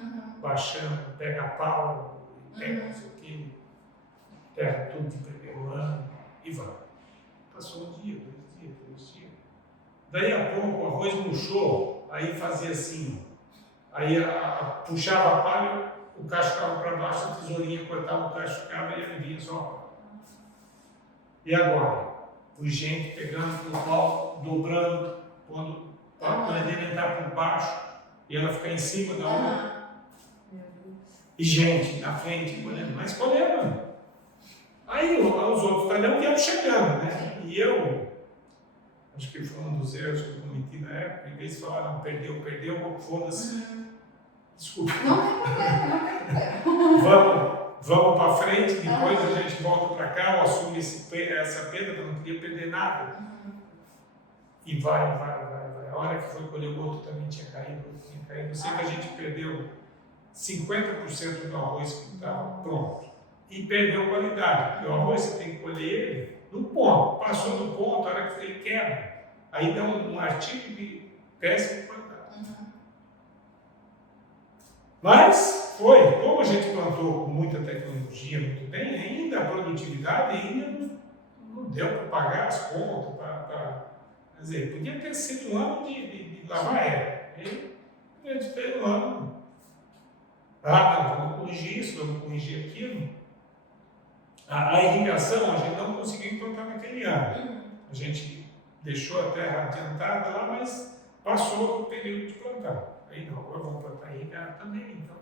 baixando, pega pau, pega não sei o quê, terra tudo de primeiro ano, e vai. Passou um dia, 2 dias, 3 dias. Daí a pouco o arroz murchou, aí fazia assim, aí puxava a palha, o cacho ficava para baixo, a tesourinha cortava o cacho, ficava e ele vinha só. E agora? Fui gente pegando no pau, dobrando, quando a colhedeira entrar por baixo e ela ficar em cima da outra. E gente na frente colhendo, mas colhendo. Aí os outros talhão vieram chegando, né? E eu, acho que foi um dos erros que eu cometi na época, em vez de falar, não, perdeu, foda-se. Desculpa. Não tem problema. Vamos para frente, depois a gente volta para cá, eu assumo essa perda, eu não queria perder nada. E vai. A hora que foi colher o outro também tinha caído. Eu sei que a gente perdeu 50% do arroz que estava pronto. E perdeu qualidade, porque o arroz você tem que colher ele no ponto. Passou do ponto, a hora que ele quebra, aí dá um artigo de péssima qualidade. Mas como a gente plantou com muita tecnologia, muito bem, ainda a produtividade ainda não deu para pagar as contas, quer dizer, podia ter sido um ano de lavar ela. Aí a gente fez um ano. Não, vamos corrigir isso, vamos corrigir aquilo. A irrigação a gente não conseguiu implantar naquele ano. A gente deixou a terra adiantada lá, mas passou o período de plantar. Aí não, agora vamos plantar irrigado também, então.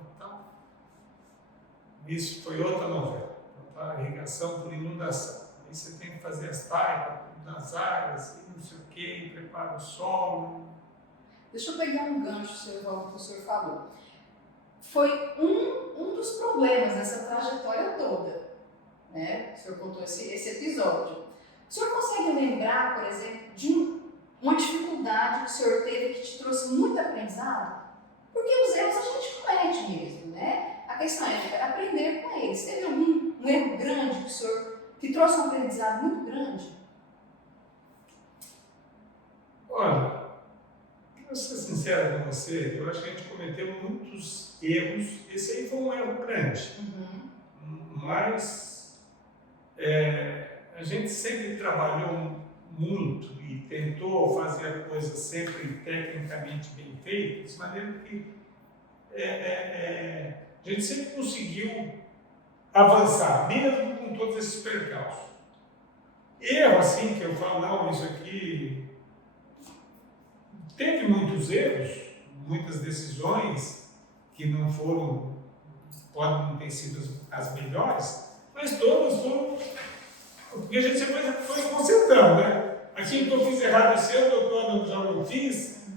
Isso foi outra novela. Plantar irrigação por inundação. Aí você tem que fazer as taipas nas áreas, e não sei o que, prepara o solo. Deixa eu pegar um gancho, seu Valdo, que o senhor falou. Foi um dos problemas dessa trajetória toda, né? O senhor contou esse episódio. O senhor consegue lembrar, por exemplo, de uma dificuldade que o senhor teve que te trouxe muito aprendizado? Porque os erros a gente comete mesmo, né? A questão é aprender com eles. Teve um erro grande que o senhor que trouxe um aprendizado muito grande? Olha, para ser sincero com você, eu acho que a gente cometeu muitos erros. Esse aí foi um erro grande. Mas a gente sempre trabalhou muito e tentou fazer a coisa sempre tecnicamente bem feita, de maneira que a gente sempre conseguiu avançar, mesmo com todos esses percalços. Erro assim que eu falo, não, isso aqui teve muitos erros, muitas decisões que não foram, podem não ter sido as melhores, mas todas foram, porque a gente sempre foi consertando, né? Aquilo que eu fiz errado esse ano, eu já não fiz,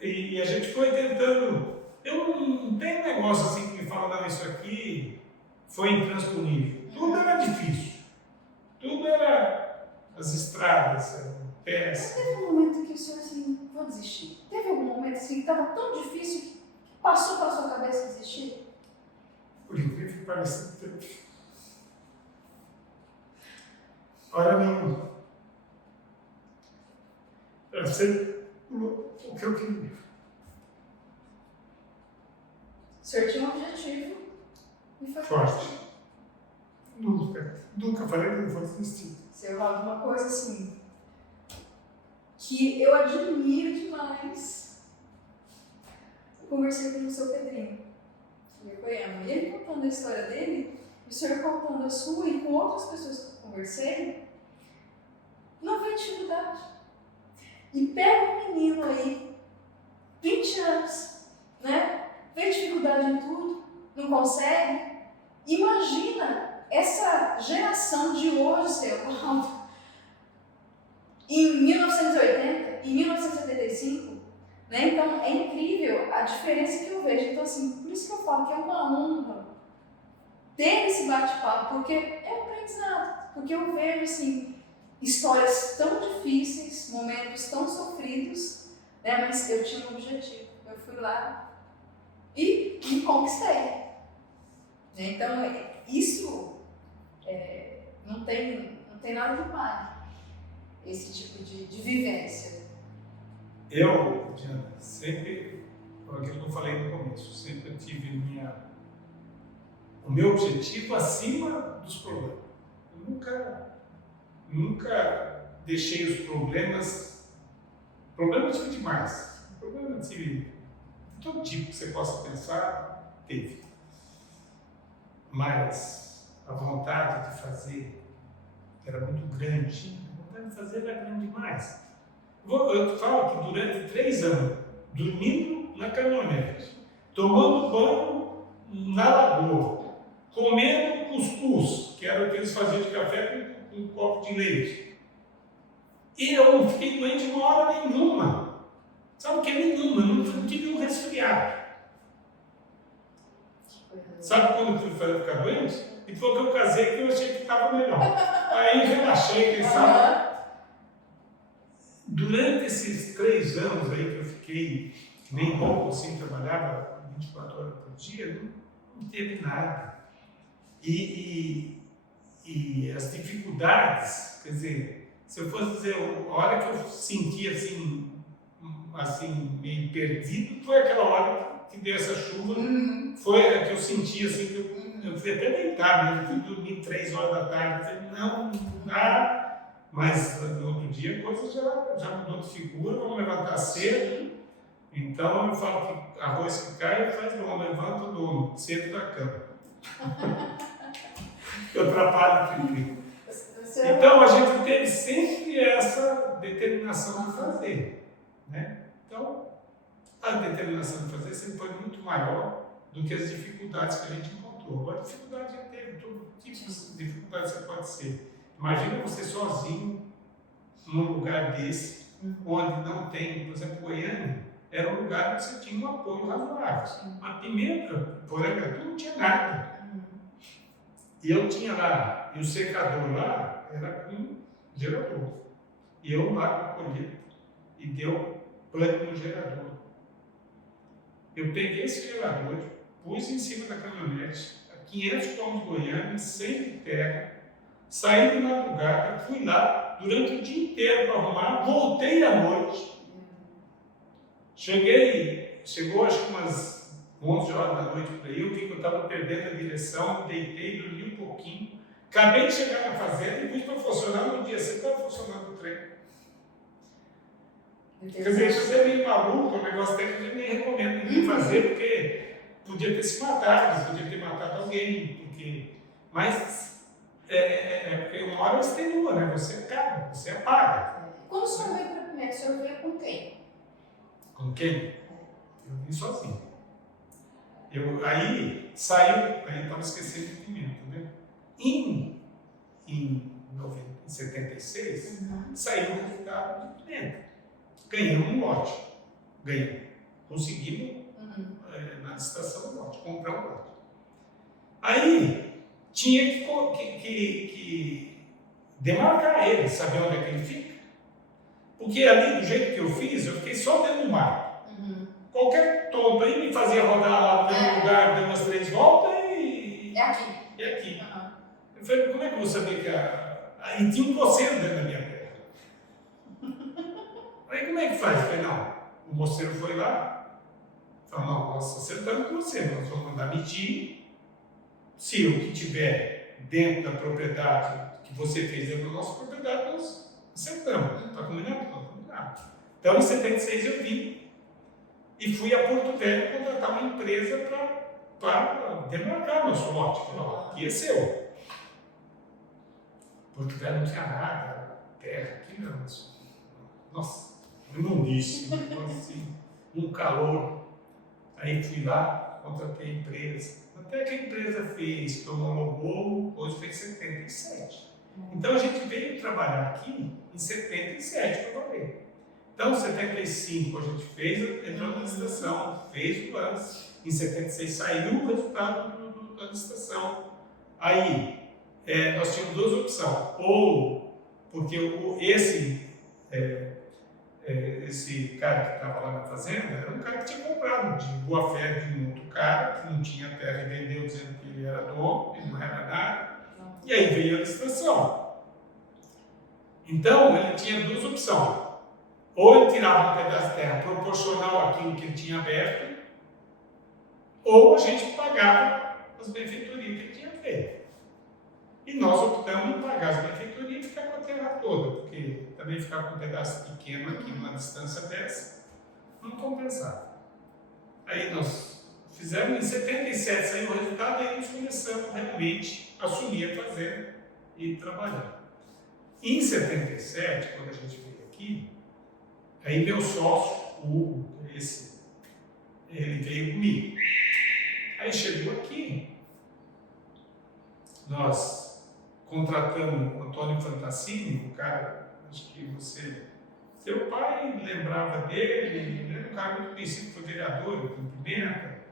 e a gente foi tentando. Eu não tenho negócio assim que me fala, não, isso aqui foi intransponível. Tudo era difícil. Tudo era as estradas, eram péssimas. Teve um momento que o senhor assim, vou desistir. Teve algum momento assim que estava tão difícil que passou pela sua cabeça desistir? Por incrível que pareça, teve. Olha, não. Eu sei o que eu queria. O senhor tinha um objetivo e foi Forte. Nunca falei que não fosse desistir. Senhor Valdo, uma coisa assim que eu admiro demais. Eu conversei com o seu Pedrinho, que é goiano, e ele contando a história dele, e o senhor contando a sua, e com outras pessoas que eu conversei, não vê dificuldade. E pega um menino aí, 20 anos, né? Vê dificuldade em tudo, não consegue. Imagina essa geração de hoje, seu Valdo, em 1980, em 1975, né? Então é incrível a diferença que eu vejo. Então, assim, por isso que eu falo que é uma honra ter esse bate-papo, porque é um aprendizado. Porque eu vejo, assim, histórias tão difíceis, momentos tão sofridos, né? Mas eu tinha um objetivo. Eu fui lá e me conquistei. Então, isso não tem nada de mal, esse tipo de vivência. Eu, Diana, sempre, aquilo que eu falei no começo, sempre tive o meu objetivo acima dos problemas. Eu nunca deixei os problemas tive demais. Problemas tive de todo tipo que você possa pensar, teve. Mas a vontade de fazer era muito grande. A vontade de fazer era grande demais. Eu te falo que durante 3 anos, dormindo na caminhonete, tomando banho na lagoa, comendo cuscuz, que era o que eles faziam de café com um copo de leite. E eu não fiquei doente uma hora nenhuma. Sabe o que é nenhuma? Eu não tive um resfriado. Sabe quando eu fui ficar doente? E foi que eu casei que eu achei que estava melhor. Aí relaxei, quem sabe. Durante esses 3 anos aí que eu fiquei nem pouco assim, trabalhava 24 horas por dia, não teve nada. E as dificuldades, quer dizer, se eu fosse dizer, a hora que eu senti assim meio perdido, foi aquela hora que deu essa chuva, foi a que eu senti assim, que eu fui até deitar mesmo, fui dormir 3 horas da tarde, falei, não dá. Mas no outro dia a coisa já mudou de figura, vamos levantar cedo. Então eu falo que arroz que cai faz bom, levanta do centro da cama. Eu atrapalho primeiro. Então a gente teve sempre essa determinação de fazer. Né? Então a determinação de fazer sempre foi muito maior do que as dificuldades que a gente encontrou. Agora a dificuldade já teve, todo tipo de dificuldade você pode ser. Imagina você sozinho num lugar desse, onde não tem, por exemplo, Goiânia, era um lugar onde você tinha um apoio razoável. A Pimenta, Porangatu, não tinha nada. E eu tinha lá, e o secador lá era com gerador. E eu lá colhi e deu plano no gerador. Eu peguei esse gerador, pus em cima da caminhonete, a 500 km de Goiânia, sem terra. Saí de madrugada, fui lá durante o dia inteiro para arrumar, voltei à noite. Chegou acho que umas 11 horas da noite por aí, eu vi que eu estava perdendo a direção, deitei, dormi um pouquinho. Acabei de chegar na fazenda e pus para funcionar no dia seguinte, estava funcionando o trem. Quer dizer, isso é meio maluco, um negócio até que eu nem recomendo ninguém fazer, porque podia ter se matado, podia ter matado alguém, mas porque uma hora extenua, né? Você acaba, você apaga. Quando o senhor veio para a Pimenta, o senhor veio com quem? Com quem? Eu vim sozinho. Aí estava esquecendo de Pimenta, né? Em 76, saiu o resultado de Pimenta. Ganhamos um lote. Conseguimos, na licitação, um lote, comprar um lote. Aí, tinha que demarcar ele, saber onde é que ele fica. Porque ali, do jeito que eu fiz, eu fiquei só dentro do mar. Qualquer tonto aí me fazia rodar lá no mesmo lugar, deu umas 3 voltas e... É aqui. É aqui. Eu falei, como é que eu vou saber que aí tinha um moceiro dentro da minha terra. Aí como é que faz? Eu falei, não, o moceiro foi lá, falou, não, nós acertamos com você, nós vamos mandar medir, se o que tiver dentro da propriedade que você fez dentro da nossa propriedade, nós acertamos. Está combinado? Não, combinado. Então, em 76 eu vim e fui a Porto Velho contratar uma empresa para demarcar nosso lote. Falei, aqui é seu. Porto Velho não tinha nada, terra aqui não. Nossa, imundíssimo, assim, um calor. Aí fui lá, contratei a empresa. Até que a empresa fez, homologou, hoje fez 77. Então a gente veio trabalhar aqui em 77 para valer. Então, em 75 a gente fez, entrou na licitação, fez o lance. Em 76 saiu o resultado da licitação. Aí, nós tínhamos 2 opções. Ou, porque esse cara que estava lá na fazenda era um cara que tinha comprado de boa fé de um outro cara, que não tinha terra e vendeu dizendo que ele era dono, ele não era nada. E aí veio a licitação. Então, ele tinha 2 opções. Ou ele tirava um pedaço de terra proporcional àquilo que ele tinha aberto, ou a gente pagava as benfeitorias que ele tinha feito. E nós optamos em pagar as benfeitorias e ficar com a terra toda, porque também ficar com um pedaço pequeno aqui, numa distância dessa, não compensava. Aí nós fizemos, em 77 saiu o resultado, e aí nós começamos realmente a assumir a fazenda e trabalhar. Em 77, quando a gente veio aqui, aí meu sócio, o Hugo, ele veio comigo. Aí chegou aqui, nós contratamos o Antônio Fantassini, um cara, acho que seu pai lembrava dele, ele era um cara muito conhecido, foi vereador em Pimenta,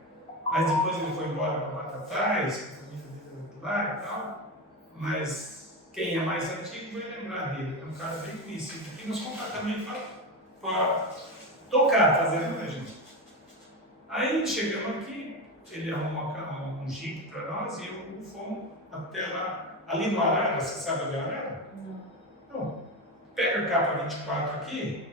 mas depois ele foi embora para Batatais, a família dele era lá e tal, mas quem é mais antigo vai lembrar dele, é um cara bem conhecido aqui, nós contratamos ele para tocar, fazer a gente. Aí chegamos aqui, ele arrumou um jipe para nós e eu fomos até lá, ali no Arara, você sabe onde é Arara? Não. Pega a capa 24 aqui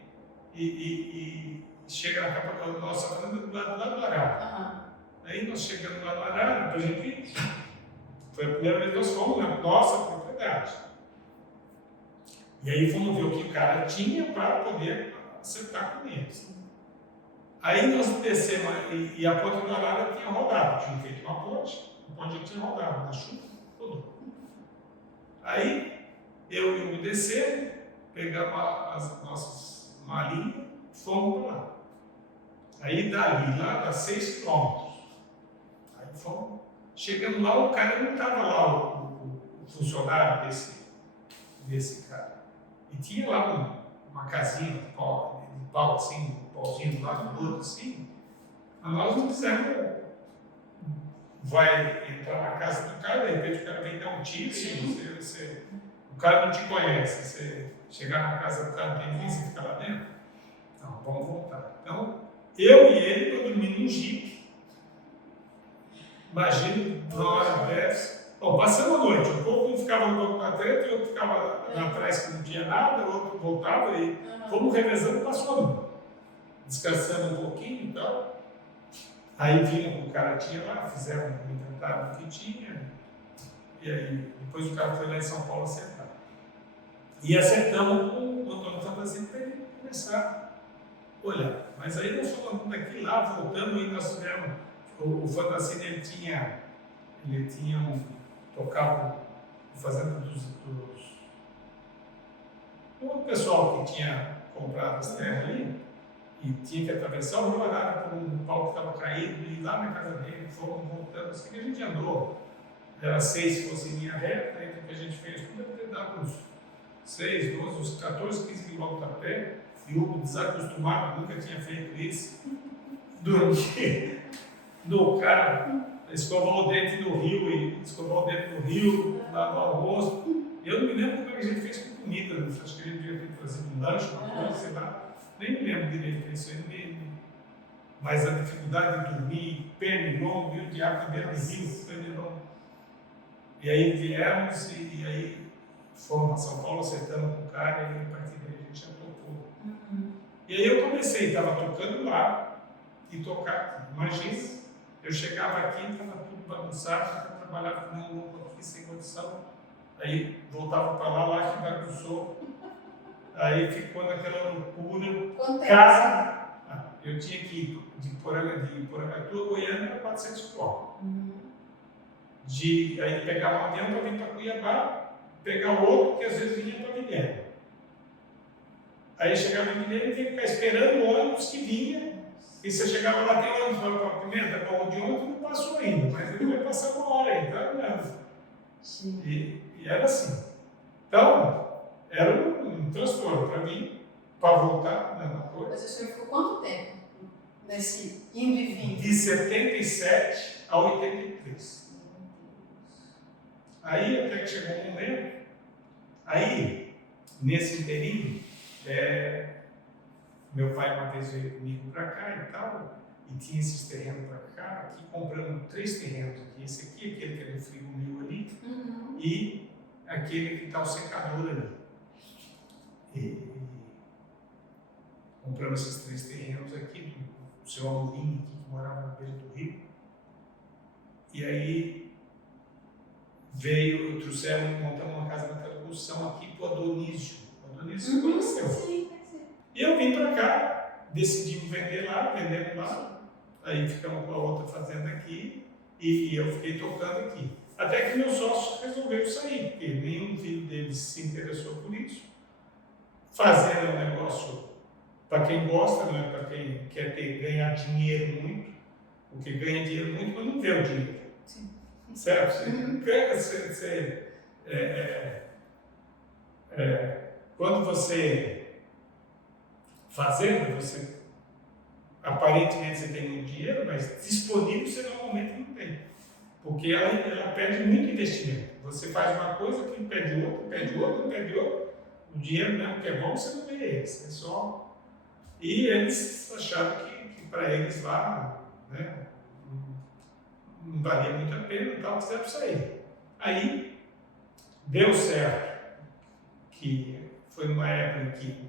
e chega na capa da nossa fazenda do lado do Arara. Aí nós chegamos lá no Arara, a gente foi a primeira vez que nós fomos na nossa propriedade. E aí fomos ver o que o cara tinha para poder acertar com eles. Aí nós descemos e a ponte do Arara tinha rodado, tinha feito uma ponte, a ponte já tinha rodado, na chuva, tudo. Aí eu e o Hugo descemos, pegamos as nossas malinhas e fomos para lá. Aí dali, lá dá 6 quilômetros. Aí fomos. Chegando lá, o cara não estava lá, o funcionário desse cara. E tinha lá uma casinha de pau assim, um pauzinho do lado do outro, assim. Mas nós não quisemos. Vai entrar na casa do cara, de repente o cara vem dar um tiro, o cara não te conhece, você chegar na casa do cara, tem visto e ficar lá dentro? Não, vamos voltar. Então, eu e ele, para dormir num jipe. Imagina, na hora dessa. Bom, passamos a noite, um pouco ficava um pouco na treta, o outro ficava lá atrás que não tinha nada, o outro voltava e fomos revezando, passou a noite. Descansamos um pouquinho e tal. Aí viram que o cara tinha lá, fizeram um inventário do que tinha, e aí depois o cara foi lá em São Paulo acertar. E acertamos com o Antônio Fantassini para ele começar a olhar. Mas aí nós fomos daqui lá, voltamos e nós tivemos. O Fantassini ele tinha tocava fazendo o pessoal que tinha comprado as terras ali. E tinha que atravessar o Rio Arara por um pau que estava caído e ir lá na casa dele, fomos voltando, assim que a gente andou. Era 6 se fosse em linha reta, aí o que a gente fez, tudo deve ter dado uns 6, 12, uns 14, 15 quilômetros a pé, e o desacostumado, nunca tinha feito isso, dormir no carro, escovar o dente no rio, lavar o rosto, Eu não me lembro como é que a gente fez com comida, acho que a gente devia ter trazido um lanche, uma coisa, sei lá. Nem me lembro direito disso aí. Mas a dificuldade de dormir, pernilongo, e o diabo na beira do rio, pernilongo. E aí viemos e aí fomos para São Paulo, acertamos com o cara e a partir daí a gente já tocou. E aí eu comecei, estava tocando lá e tocar aqui. Imagina, eu chegava aqui, estava tudo bagunçado, eu trabalhava com um louco aqui sem condição. Aí voltava para lá que bagunçou. Aí ficou naquela loucura. Casa. Eu tinha que ir de Porangatu a Goiânia para 400 quilômetros. Aí pegava um avião para vir para Cuiabá, pegar outro que às vezes vinha para Mineiro. Aí chegava em Mineiro e tinha que ficar esperando o ônibus que vinha. E você chegava lá, tem ônibus para Pimenta, para onde ontem não passou ainda, mas ele vai passar uma hora aí, tá andando. E era assim. Então, era um transtorno para mim, para voltar na coisa. Mas o senhor ficou quanto tempo nesse indo e vindo? De 77 a 83. Aí até que chegou um momento, aí, nesse inteirinho, meu pai uma vez veio comigo para cá e tal, e tinha esses terrenos para cá, aqui comprando 3 terrenos aqui, esse aqui, aquele que é do frigorífico ali, e aquele que está o secador ali. E compramos esses 3 terrenos aqui, do seu Amorim, que morava na beira do rio, e aí trouxeram e montamos uma casa naquela construção aqui para o Adonísio. O Adonísio conheceu. Sim. E eu vim para cá, decidimos vender lá, vendemos lá, aí ficamos com a outra fazenda aqui e eu fiquei tocando aqui. Até que meu sócio resolveu sair, porque nenhum filho deles se interessou por isso. Fazer é um negócio para quem gosta, não é para quem quer ganhar dinheiro muito, porque ganha dinheiro muito, mas não vê o dinheiro. Sim. Certo? Quando você fazenda, você aparentemente você tem muito dinheiro, mas disponível você normalmente não tem. Porque ela pede muito investimento. Você faz uma coisa que pede outra. O dinheiro mesmo que é bom, você não vê esse. É só. E eles acharam que para eles lá, né, não valia muito a pena e tal, quiseram sair. Aí deu certo, que foi numa época em que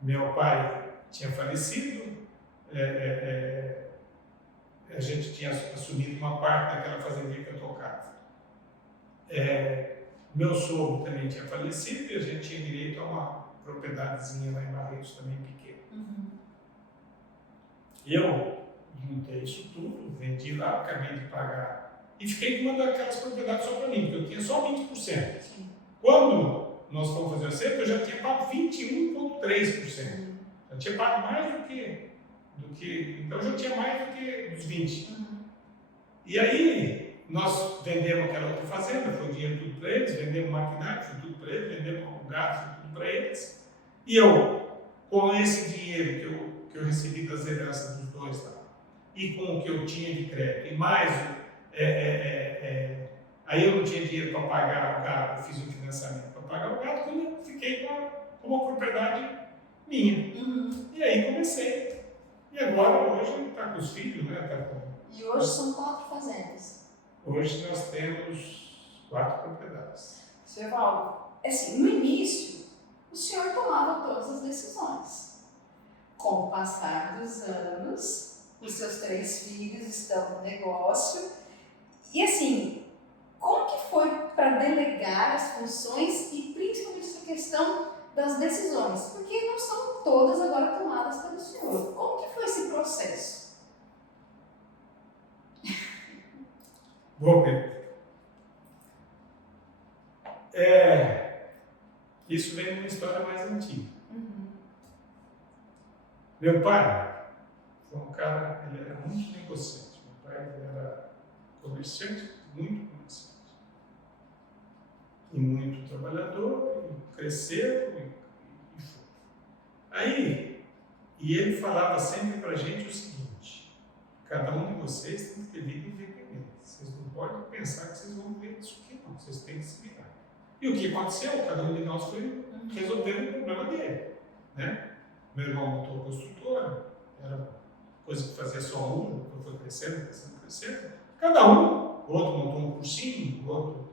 meu pai tinha falecido, a gente tinha assumido uma parte daquela fazendinha que eu tocava. Meu sogro também tinha falecido e a gente tinha direito a uma propriedadezinha lá em Barretos também pequena. Eu juntei isso tudo, vendi lá, acabei de pagar e fiquei com uma daquelas propriedades só para mim, porque eu tinha só 20%. Quando nós fomos fazer o acerto, eu já tinha pago 21,3%. Eu tinha pago mais do que. Então eu já tinha mais do que os 20%. E aí, nós vendemos aquela outra fazenda, foi o dinheiro tudo para eles, vendemos maquinário, foi tudo para eles, vendemos o gado, foi tudo para eles. E eu, com esse dinheiro que eu recebi das heranças dos dois lá, e com o que eu tinha de crédito, e mais, aí eu não tinha dinheiro para pagar o gado, eu fiz um financiamento para pagar o gado, quando eu fiquei com uma propriedade minha. E aí comecei. E agora, hoje, ele está com os filhos, né? E hoje são 4 fazendas. Hoje nós temos 4 propriedades. Sr. Evaldo, assim, no início, o senhor tomava todas as decisões. Com o passar dos anos, os seus 3 filhos estão no negócio. E assim, como que foi para delegar as funções e principalmente essa questão das decisões? Porque não são todas agora tomadas pelo senhor. Como que foi esse processo? Boa pergunta. Isso vem de uma história mais antiga. Meu pai foi um cara, ele era muito negociante. Meu pai era comerciante, muito comerciante. E muito trabalhador, e cresceu e foi. Aí, e ele falava sempre pra gente o seguinte: cada um de vocês tem que ter vida independente. Vocês não podem pensar que vocês vão viver disso aqui, não. Vocês têm que se virar. E o que aconteceu? Cada um de nós foi resolvendo o problema dele. Né? Meu irmão montou a construtora, era coisa que fazia só um, depois foi crescendo, crescendo, crescendo. Cada um, o outro montou um cursinho, o outro.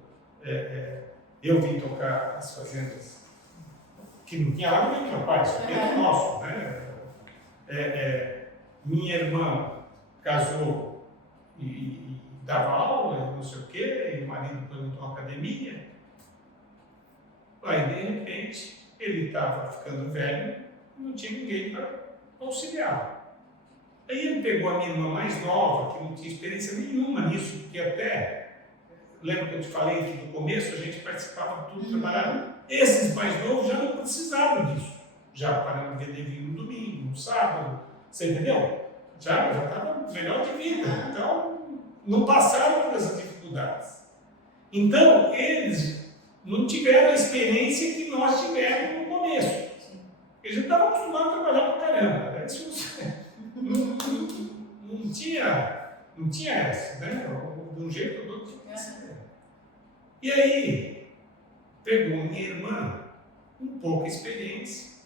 Eu vim tocar as fazendas que não tinha lá no meu pai, isso aqui era nosso. Né? Minha irmã casou e dava aula, não sei o quê, e o marido depois montou uma academia. Aí, de repente, ele estava ficando velho, não tinha ninguém para auxiliar. Aí ele pegou a minha irmã mais nova, que não tinha experiência nenhuma nisso, porque até, lembra que eu te falei que no começo a gente participava de tudo, trabalhava. Esses mais novos já não precisavam disso. Já pararam de vender vinho no domingo, no sábado, você entendeu? Já estava melhor de vida. Então, não passaram por essas dificuldades. Então, eles não tiveram a experiência que nós tivemos no começo. Porque a gente estava acostumado a trabalhar pra caramba. Isso não tinha essa, né? De um jeito ou do outro. E aí, pegou minha irmã com pouca experiência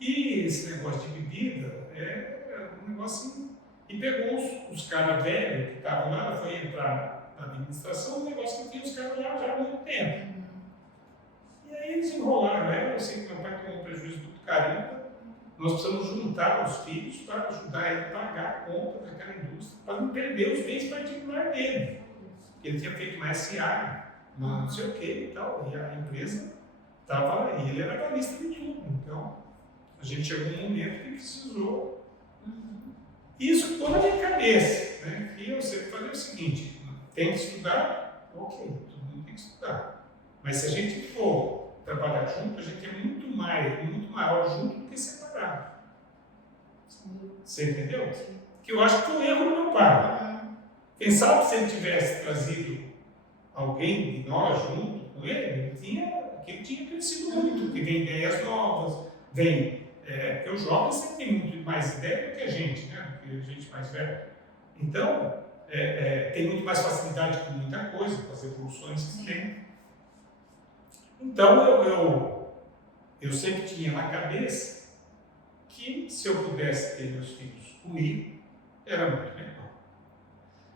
e esse negócio de bebida é um negócio assim. E pegou os caras velhos que estavam lá, ela foi entrar na administração, um negócio que tinha os caras lá já há muito tempo. E aí eles enrolaram ela, eu sei que meu pai tomou um prejuízo do caramba. Nós precisamos juntar os filhos para ajudar ele a pagar a conta daquela indústria, para não perder os bens particulares dele. Ele tinha feito uma SA, não sei o que e tal, e a empresa estava, e ele era analista de tudo. Então, a gente chegou num momento que precisou. Isso ficou na minha cabeça, né? E eu sempre falei o seguinte: tem que estudar? Ok, todo mundo tem que estudar. Mas se a gente for trabalhar junto, a gente é muito maior junto do que separado. Você entendeu? Que eu acho que foi um erro do meu pai. Quem sabe se ele tivesse trazido alguém de nós junto com ele, aquilo tinha crescido muito, porque vem ideias novas, porque os jovens sempre têm muito mais ideia do que a gente, né? Do que a gente mais velho. Então, tem muito mais facilidade com muita coisa, com as evoluções que tem. Então, eu sempre tinha na cabeça que se eu pudesse ter meus filhos comigo, era muito melhor.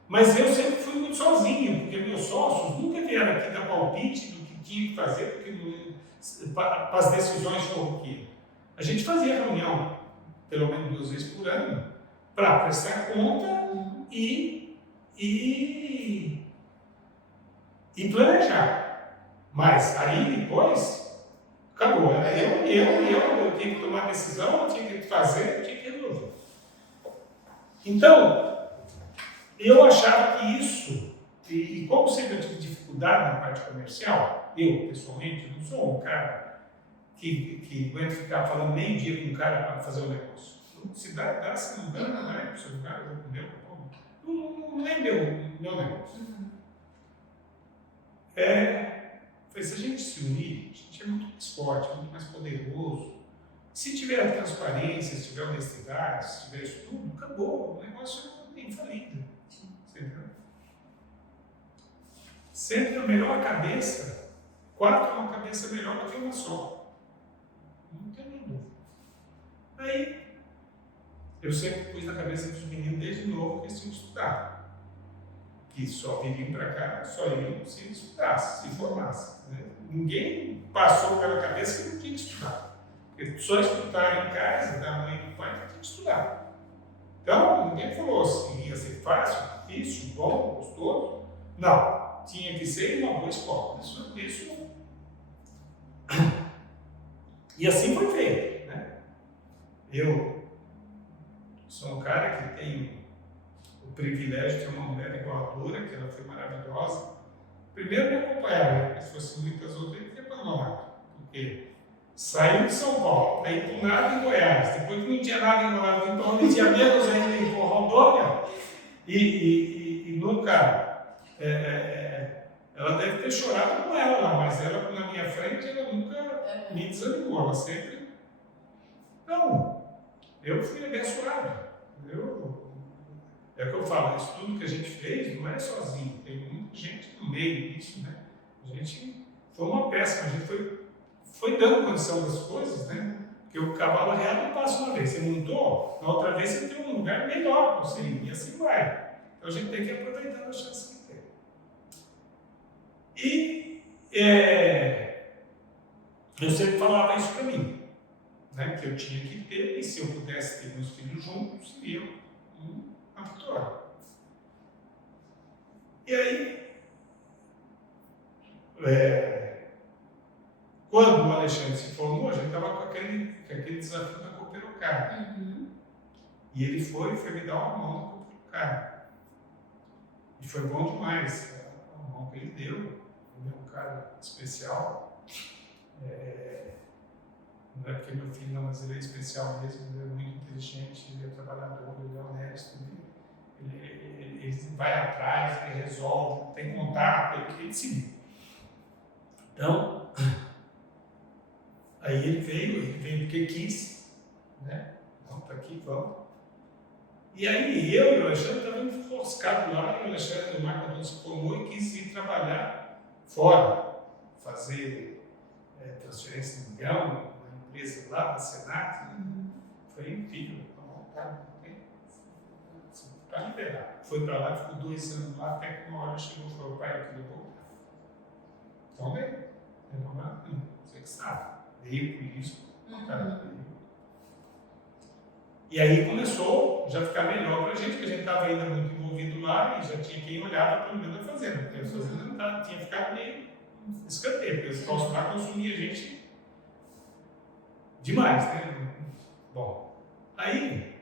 Mas eu sempre fui muito sozinho, porque meus sócios nunca vieram aqui dar palpite do que tinha que fazer para as decisões corriqueiras. A gente fazia reunião, pelo menos 2 vezes por ano, para prestar conta e planejar. Mas aí depois, acabou. Era eu tinha que tomar decisão, eu tinha que fazer, eu tinha que resolver. Então, eu achava que isso, e como sempre eu tive dificuldade na parte comercial, eu pessoalmente não sou um cara que aguenta ficar falando meio dia com um cara para fazer um negócio. Se dá, se não dá, não é para o seu cara, não é meu negócio. Se a gente se unir, a gente é muito mais forte, muito mais poderoso. Se tiver transparência, se tiver honestidade, se tiver isso tudo, acabou, o negócio é infalível. Sempre a melhor cabeça, 4 é uma cabeça melhor do que uma só. Não tem nem dúvida. Aí, eu sempre pus na cabeça dos meninos desde novo que eles tinham que estudar. Que só viriam para cá, só iriam se estudasse, se formasse. Né? Ninguém passou pela cabeça que não tinha que estudar. Porque só estudaram em casa, da mãe e do pai, que tinha que estudar. Então, ninguém falou se ia ser fácil, difícil, bom, gostoso. Não. Tinha que ser uma boa escola. Isso. E assim foi feito. Né? Eu sou um cara que tem o privilégio de ter uma mulher igualadora, que ela foi maravilhosa. Primeiro me acompanhava, porque se fosse muitas outras, ele ia abandonado. Porque saiu de São Paulo, para ir para o nada em Goiás, depois que não tinha nada em Goiás, então não tinha menos ainda em Rondônia, e nunca. Ela deve ter chorado com ela lá, mas ela na minha frente, ela nunca me desanimou, ela sempre. Não, eu fui abençoado. É o que eu falo, isso tudo que a gente fez não é sozinho, tem muita gente no meio disso, né? A gente foi uma péssima. A gente foi dando condição das coisas, né? Porque o cavalo real não passa uma vez. Você montou, na outra vez você tem um lugar melhor para você ir. E assim vai. Então a gente tem que ir aproveitando a chance que tem. E eu sempre falava isso para mim, né? Que eu tinha que ter, e se eu pudesse ter meus filhos juntos, seria uma vitória. E aí, quando o Alexandre se formou, a gente estava com aquele desafio da Cooperocar. E ele foi me dar uma mão na Cooperocar. E foi bom demais a mão que ele deu. Ele é um cara especial. Não é porque meu filho não, mas ele é especial mesmo, ele é muito inteligente, ele é trabalhador, ele é honesto, ele vai atrás, ele resolve, tem contato, ele se. Então, aí ele veio porque quis, né? Então tá aqui, vamos. E aí eu e o Alexandre estávamos enfoscados lá, e o Alexandre do Marco Antônio se formou e quis ir trabalhar fora, fazer transferência de milhão, empresa lá da Senac. Foi incrível, para liberar. Foi para lá, ficou 2 anos lá, até que uma hora chegou e falou: pai, eu queria voltar. Então veio. Você que sabe. Veio por isso. E aí começou já a ficar melhor para a gente, porque a gente estava ainda muito envolvido lá e já tinha quem olhava pelo menos a fazenda, porque a fazenda não tinha ficado meio escanteio, porque os troços lá consumiam a gente demais, né? Bom, aí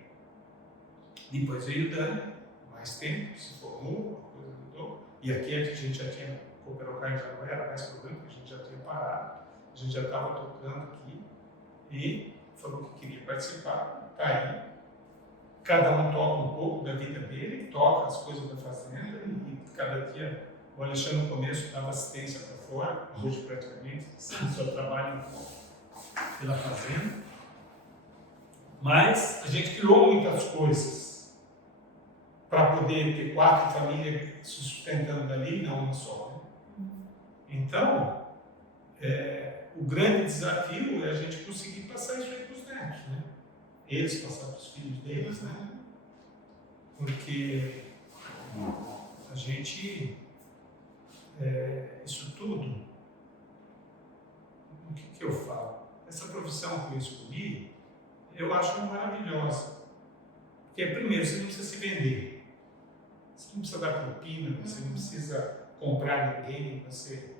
depois veio o Dani, mais tempo, se formou, a coisa mudou, e aqui a gente já tinha, o Cooperocar já não era mais problema, porque a gente já tinha parado, a gente já estava tocando aqui, e falou que queria participar, tá aí, cada um toca um pouco da vida dele, toca as coisas da fazenda, e cada dia, o Alexandre no começo dava assistência para fora, hoje praticamente, só trabalha pela fazenda, mas a gente criou muitas coisas para poder ter 4 famílias se sustentando dali, não uma só. Né? Então, o grande desafio é a gente conseguir passar isso aí para os netos, né? Eles passar para os filhos deles, né? Porque a gente, isso tudo, o que eu falo? Essa profissão que eu escolhi, eu acho maravilhosa. Porque, primeiro, você não precisa se vender. Você não precisa dar propina, você não precisa comprar ninguém, você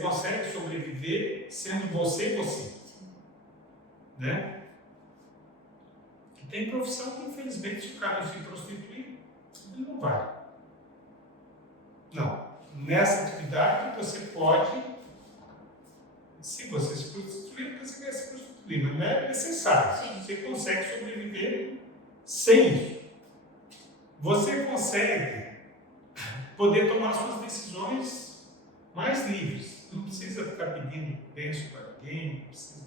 consegue sobreviver sendo você. Né? E tem profissão que, infelizmente, se o cara se prostituir, ele não vai. Não. Nessa atividade, você pode, se você se prostituir, você quer se prostituir, mas não é necessário. Sim. Você consegue sobreviver sem isso. Você consegue poder tomar suas decisões mais livres. Não precisa ficar pedindo bênção para ninguém. Não precisa.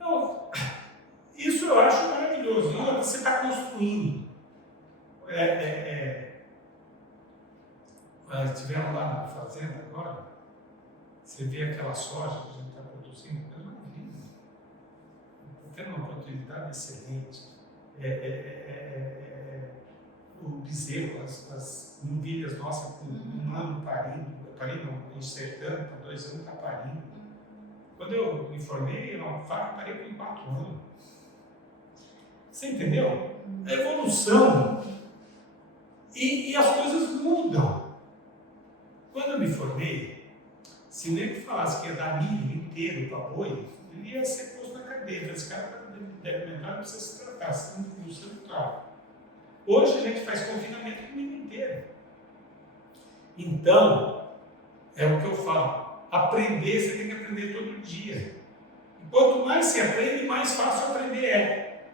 Não, isso eu acho maravilhoso. Não, você está construindo. Estivemos lá na fazenda agora, você vê aquela soja que a gente está produzindo, é maravilha. Está tendo uma oportunidade excelente. O bezerro, as novilhas nossas com 1 ano parindo, enxertando, para 2 anos está parindo. Quando eu me formei, uma vaca parei com 4 anos. Você entendeu? A evolução. E as coisas mudam. Quando eu me formei, se nem falasse que ia dar milho inteiro para boi, ele ia ser posto na cadeia. Esse cara deve mental, não precisa se tratar, senão não precisa tratar. Hoje a gente faz confinamento no milho inteiro. Então, é o que eu falo. Aprender, você tem que aprender todo dia. E quanto mais você aprende, mais fácil aprender é.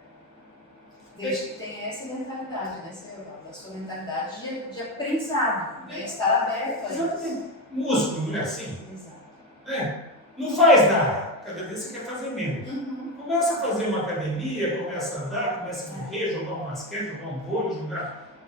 Desde que tenha essa mentalidade, né, Senhor? A sua mentalidade de aprendizado, de estar aberto a isso. Músculo, não é assim? Exato. Não faz nada. Cada vez você quer fazer menos. Começa a fazer uma academia, começa a andar, começa a correr, jogar um basquete, jogar um vôlei, jogar.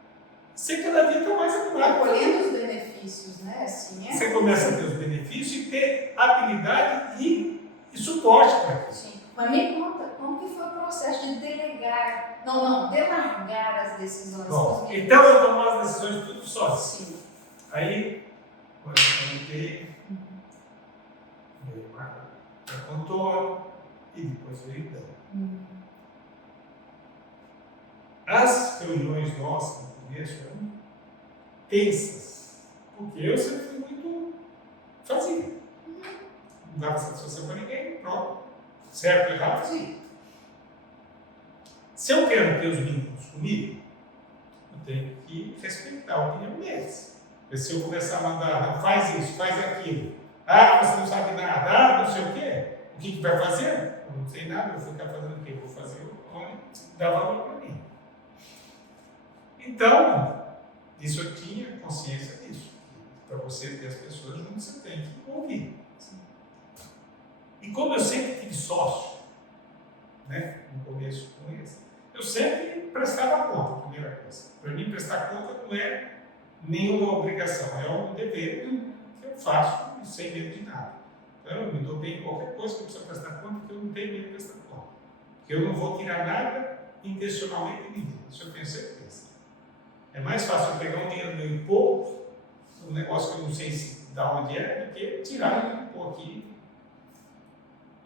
você cada dia está mais animado. Colhendo os benefícios, né? Assim, Você começa a ter os benefícios e ter habilidade e suporte para isso. Sim. Mas me conta, como que foi o processo de delegar, delargar as decisões? Bom, então eu tomo as decisões tudo sozinho. Sim. Aí, quando eu contei, veio para contorno e depois veio então. As reuniões nossas no começo eram tensas, porque eu sempre fui muito fazia. Não dava satisfação para ninguém, pronto. Certo ou errado, fazia. Se eu quero ter os vínculos comigo, eu tenho que respeitar a opinião deles. Porque se eu começar a mandar, não, faz isso, faz aquilo, você não sabe nada, não sei o quê, o que vai fazer? Eu não sei nada, eu vou ficar fazendo o quê? Eu vou fazer onde dá valor para mim. Então, isso eu tinha consciência disso. Para você ter as pessoas juntas, você tem que ouvir. E como eu sempre tive sócio, né, no começo com eles, eu sempre prestava conta, a primeira coisa. Para mim, prestar conta não é nenhuma obrigação, é um dever que eu faço sem medo de nada. Então, eu me dou bem em qualquer coisa que eu preciso prestar conta, porque eu não tenho medo de prestar conta. Porque eu não vou tirar nada intencionalmente de ninguém, isso eu tenho certeza. É mais fácil eu pegar um dinheiro meu e pôr, um negócio que eu não sei de onde é, do que tirar e pôr aqui.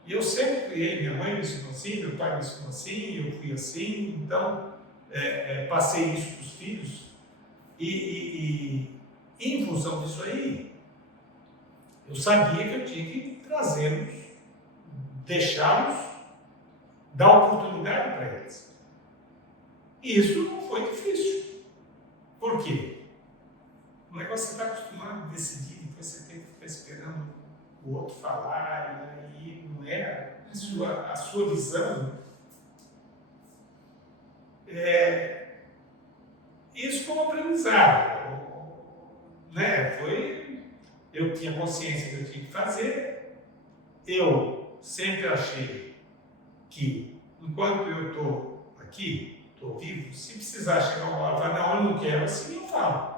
E eu sempre criei, minha mãe me ensinou assim, meu pai me ensinou assim, eu fui assim, então passei isso para os filhos. E em função disso aí, eu sabia que eu tinha que trazê-los, deixá-los, dar oportunidade para eles. E isso não foi difícil. Por quê? O negócio você está acostumado a decidir, depois você tem que ficar esperando o outro falar, e aí não é a sua visão. Isso foi um aprendizado. Né? Eu tinha consciência que eu tinha que fazer, eu sempre achei que, enquanto eu estou aqui, estou vivo, se precisar chegar uma hora e falar, não, eu não quero, assim eu falo.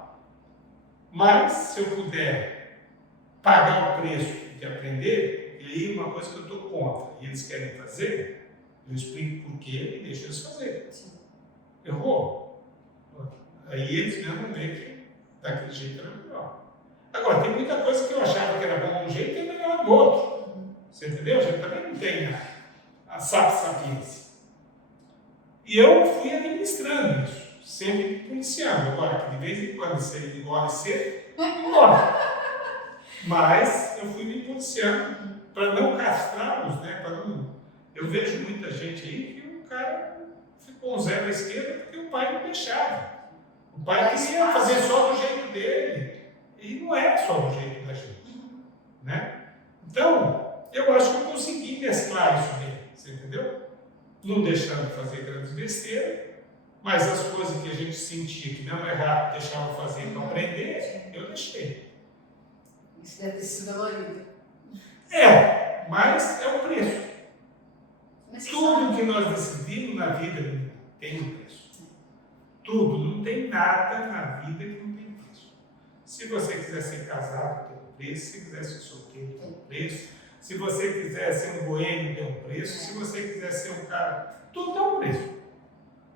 Mas, se eu puder pagar o preço de aprender, e aí uma coisa que eu estou contra, e eles querem fazer, eu explico por quê e deixo eles fazerem. Errou? Aí eles mesmo veem que daquele jeito era melhor. Agora, tem muita coisa que eu achava que era bom de um jeito e é melhor do outro. Você entendeu? A gente também não tem a sapiência. E eu fui administrando isso, sempre me policiando. Agora, que de vez em quando você engole cedo, engole. Mas eu fui me policiando para não castrá-los, né? Eu vejo muita gente aí que o cara ficou um zero à esquerda porque o pai não deixava. O pai queria fazer só do jeito dele. E não é só do jeito da gente. Né? Então, eu acho que eu consegui mesclar isso bem. Você entendeu? Não deixando de fazer grandes besteiras, mas as coisas que a gente sentia que não era errado, deixava fazer para aprender, eu deixei. Isso deve ter sido dolorido. Mas é o preço. Tudo que nós decidimos na vida tem um preço. Tudo, não tem nada na vida que não tem preço. Se você quiser ser casado, tem um preço. Se quiser ser solteiro, tem um preço. Se você quiser ser um boêmio, tem um preço. Se você quiser ser um cara, tudo tem um preço.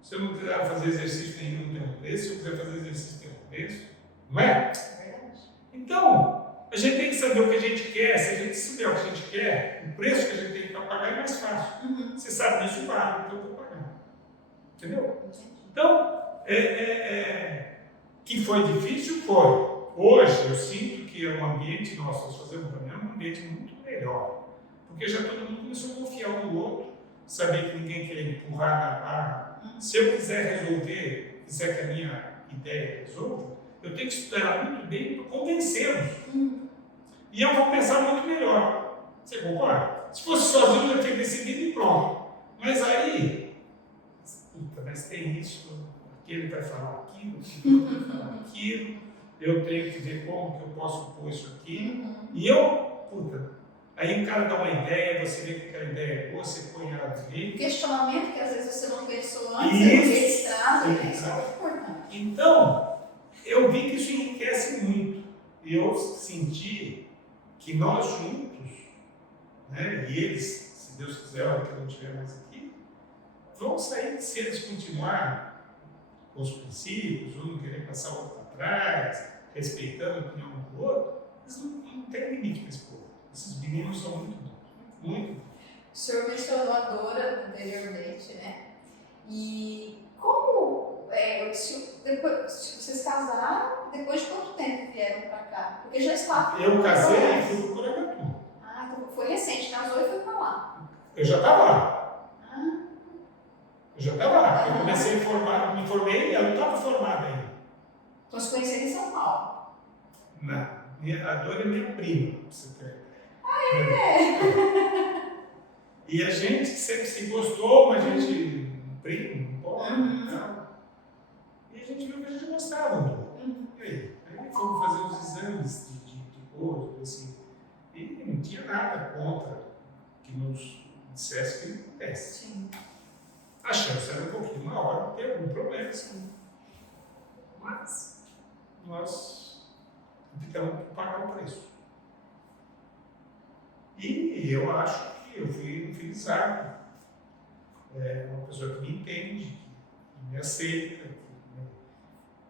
Se eu não quiser fazer exercício nenhum, tem um preço. Se eu quiser fazer exercício, tem um preço. Não é? É verdade. Então, a gente tem que saber o que a gente quer. Se a gente souber o que a gente quer, o preço que a gente tem para pagar é mais fácil. Você sabe disso, vale, então eu vou pagar. Entendeu? Então, que foi difícil, foi. Hoje eu sinto que o ambiente nosso, nós fazemos também, é um ambiente muito melhor. Porque já todo mundo começou a confiar um no outro, saber que ninguém quer empurrar na barra. Se eu quiser resolver, quiser que a minha ideia resolva, eu tenho que estudar muito bem para convencê-los. E eu vou pensar muito melhor. Você concorda? Se fosse sozinho, eu já tinha decidido e pronto. Mas aí, puta, mas tem isso, aquele vai falar aquilo, aquele vai falar aquilo, eu tenho que ver como que eu posso pôr isso aqui. E aí o cara dá uma ideia, você vê que aquela ideia é boa, você põe ela ali. Questionamento que às vezes você não pensou antes, eles trazem, isso é muito importante. Então, eu vi que isso enriquece muito. E eu senti que nós juntos, né, e eles, se Deus quiser, a hora que eu não estiver mais aqui, vão sair, se eles continuarem com os princípios, um não querer passar o outro para trás, respeitando a opinião um do outro, eles não têm limite para esse povo. Esses meninos são muito bons, muito bons. O senhor mencionou a Dora anteriormente, né? E como depois, vocês casaram, depois de quanto tempo vieram para cá? Porque já estava. Eu casei e fui para Porangatu. Ah, então foi recente, casou e foi para lá. Eu já estava lá. Ah. Eu já estava lá. Eu comecei a formar, me formei e ela não estava formada ainda. Então se conheceram em São Paulo? Não. A Dora é minha prima, pra você ter. Ah, é? E a gente sempre se gostou, mas a gente, primo, não pode, não. E a gente viu que a gente gostava um do outro. E aí fomos fazer os exames de corpo, assim, e não tinha nada contra que nos dissesse que não acontece. Sim. A chance era um pouquinho maior de ter algum problema. Sim. Mas nós tivemos que pagar o preço. E eu acho que eu fui infelizado. É uma pessoa que me entende, que me aceita,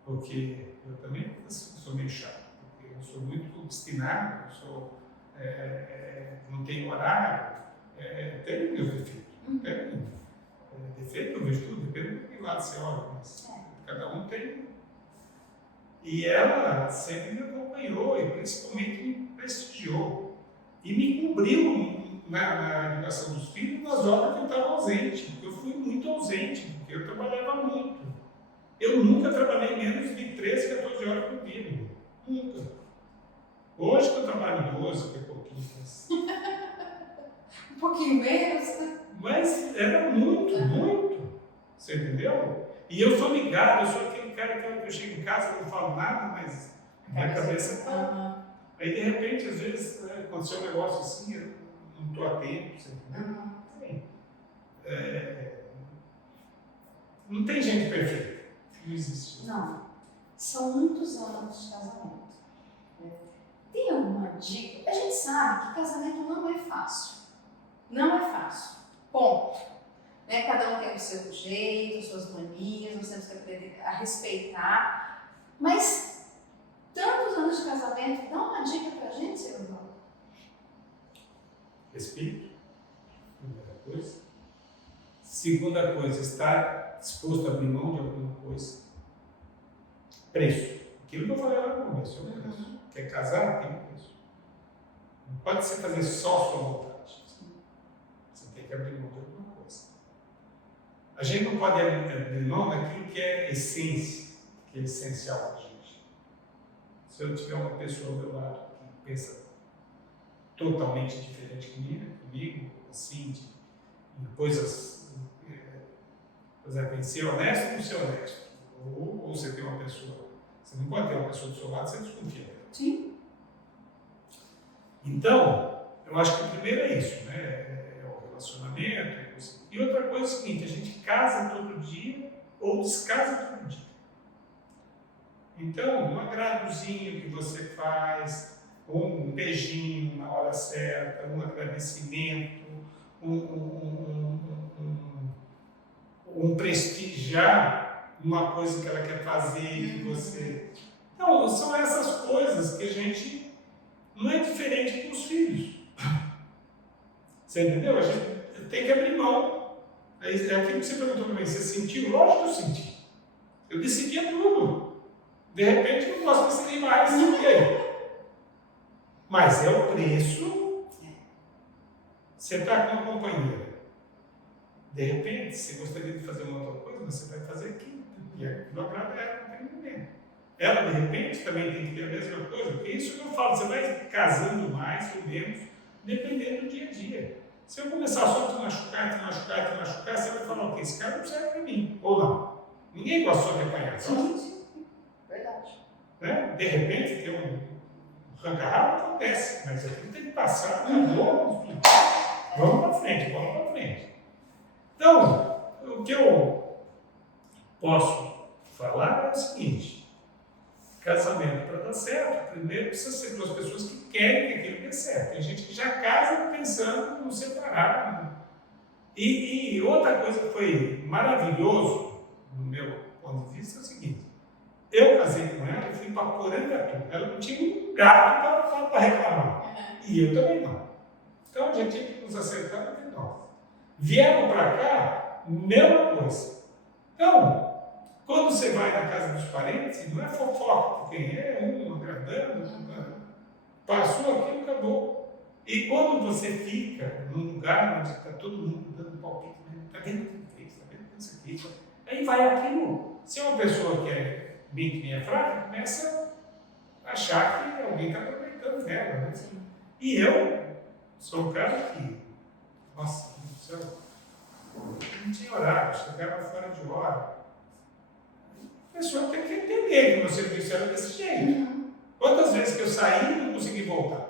porque eu também sou meio chato, porque eu sou muito obstinado, eu sou, não tenho horário, tenho meus defeitos. Defeito eu vejo tudo, depende do que lado você olha, mas cada um tem. E ela sempre me acompanhou e principalmente me prestigiou. E me cobriu na educação dos filhos nas horas que eu estava ausente, porque eu fui muito ausente, porque eu trabalhava muito. Eu nunca trabalhei menos de 13, 14 horas por dia. Nunca. Hoje que eu trabalho 12, que é pouquinho. Um pouquinho menos. Mas era muito, muito. Você entendeu? E eu sou ligado, eu sou aquele cara que eu chego em casa e não falo nada, mas minha cabeça está. Aí de repente, às vezes, aconteceu um negócio assim, eu não estou atento, você entendeu? Não tem gente perfeita. Não existe. Não. São muitos anos de casamento. Tem alguma dica? A gente sabe que casamento não é fácil. Não é fácil. Ponto. Né? Cada um tem o seu jeito, suas manias, nós temos que aprender a respeitar. Mas tantos anos de casamento, dá uma dica pra gente, senhor João. Respeito, primeira coisa. Segunda coisa, estar disposto a abrir mão de alguma coisa. Preço. Aquilo que eu falei lá no começo, é o preço. Quer casar, tem um preço. Não pode você fazer só a sua vontade. Você tem que abrir mão de alguma coisa. A gente não pode abrir mão daquilo que é essência, que é essencial para a gente. Se eu tiver uma pessoa ao meu lado que pensa totalmente diferente comigo, assim, em coisas, por exemplo, em ser honesto ou não ser honesto. Ou você tem uma pessoa, você não pode ter uma pessoa do seu lado sem desconfiar. Sim. Então, eu acho que o primeiro é isso, né? É o relacionamento. E outra coisa é o seguinte, a gente casa todo dia ou descasa todo dia. Então, um agradozinho que você faz, um beijinho na hora certa, um agradecimento, um prestigiar uma coisa que ela quer fazer que você... Então, são essas coisas que a gente não é diferente com os filhos. Você entendeu? A gente tem que abrir mão. É aquilo que você perguntou para mim, você sentiu? Lógico que eu senti. Eu decidia tudo. De repente, eu não posso decidir mais. E aí? Mas é o preço. Você está com uma companheira. De repente, você gostaria de fazer uma outra coisa, mas você vai fazer aquilo. E aquilo agrada ela naquele momento. Ela, de repente, também tem que ter a mesma coisa. Porque isso que eu falo, você vai casando mais ou menos, dependendo do dia a dia. Se eu começar só a te machucar, você vai falar, ok, esse cara não serve para mim. Ou não. Ninguém gosta só de apanhar. Sim. Verdade. Né? De repente, tem um arranca-rabo, acontece. Mas aquilo tem que passar. Vamos para frente. Então, o que eu posso falar é o seguinte. casamento, para dar certo, primeiro precisa ser duas pessoas que querem que aquilo dê certo. Tem gente que já casa pensando no separar. Né? E outra coisa que foi maravilhoso, no meu ponto de vista, é o seguinte: eu casei com ela e fui para Porangatu. Ela não tinha um gato para reclamar. E eu também não. Então a gente tinha que nos acertar entre nós. Viemos para cá, mesma coisa. Então, quando você vai na casa dos parentes, não é fofoca que tem, é um agradando, passou aquilo, acabou. E quando você fica num lugar onde está todo mundo dando palpite, está vendo o que fez, está vendo o que você fez, aí vai aquilo. Se é uma pessoa que é bem que nem é fraca, começa a achar que alguém está aproveitando dela. Né? E eu sou um cara que, nossa, meu Deus do céu, não tinha horário, chegava fora de hora. A pessoa tem que entender que o meu serviço era desse jeito. Quantas vezes que eu saí e não consegui voltar?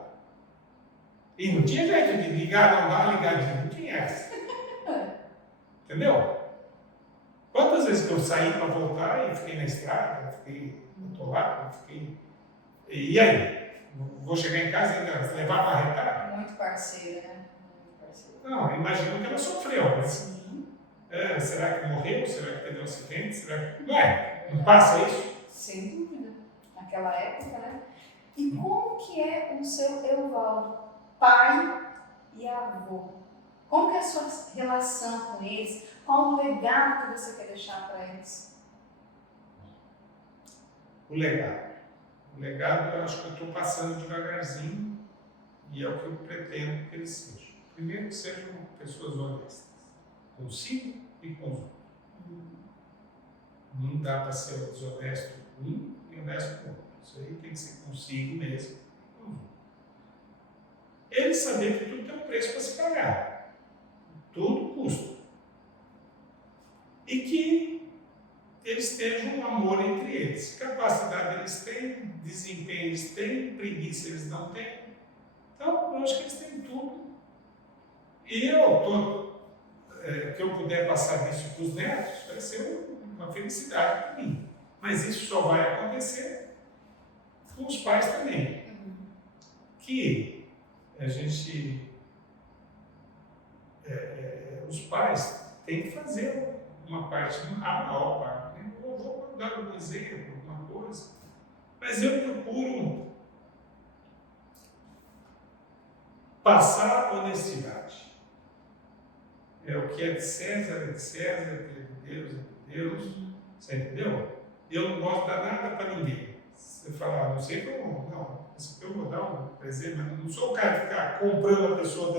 E não tinha jeito de ligar, não dar ligadinho, não tinha essa. Entendeu? Quantas vezes que eu saí para voltar e fiquei na estrada, fiquei atolado, fiquei. E aí? Vou chegar em casa e ainda levar para arretar? Muito parceira, né? Muito parceira. Não, imagino que ela sofreu. Mas, será que morreu? Será que teve um acidente? Será que. Não é? Não passa isso? Sem dúvida. Naquela época, né? E como que é o seu Evaldo, pai e avô? Como que é a sua relação com eles? Qual o legado que você quer deixar para eles? O legado. O legado eu acho que eu estou passando devagarzinho e é o que eu pretendo que eles sejam. Primeiro, que sejam pessoas honestas, consigo e com os outros. Não dá para ser desonesto com um e honesto com o outro. Isso aí tem que ser consigo mesmo. Eles saberem que tudo tem um preço para se pagar. Tudo custa. E que eles tenham um amor entre eles. Capacidade eles têm, desempenho eles têm, preguiça eles não têm. Então, eu acho que eles têm tudo. E que eu puder passar isso para os netos, vai ser uma felicidade para mim. Mas isso só vai acontecer com os pais também. Que a gente, os pais têm que fazer uma parte, a maior parte. Né? Eu vou dar um exemplo, uma coisa, mas eu procuro passar honestidade. O que é de César, o que é de Deus, é de Deus. Você entendeu? Eu não gosto de dar nada para ninguém. Você fala, não sei como, não. Eu vou dar um presente, mas não sou o cara de ficar comprando a pessoa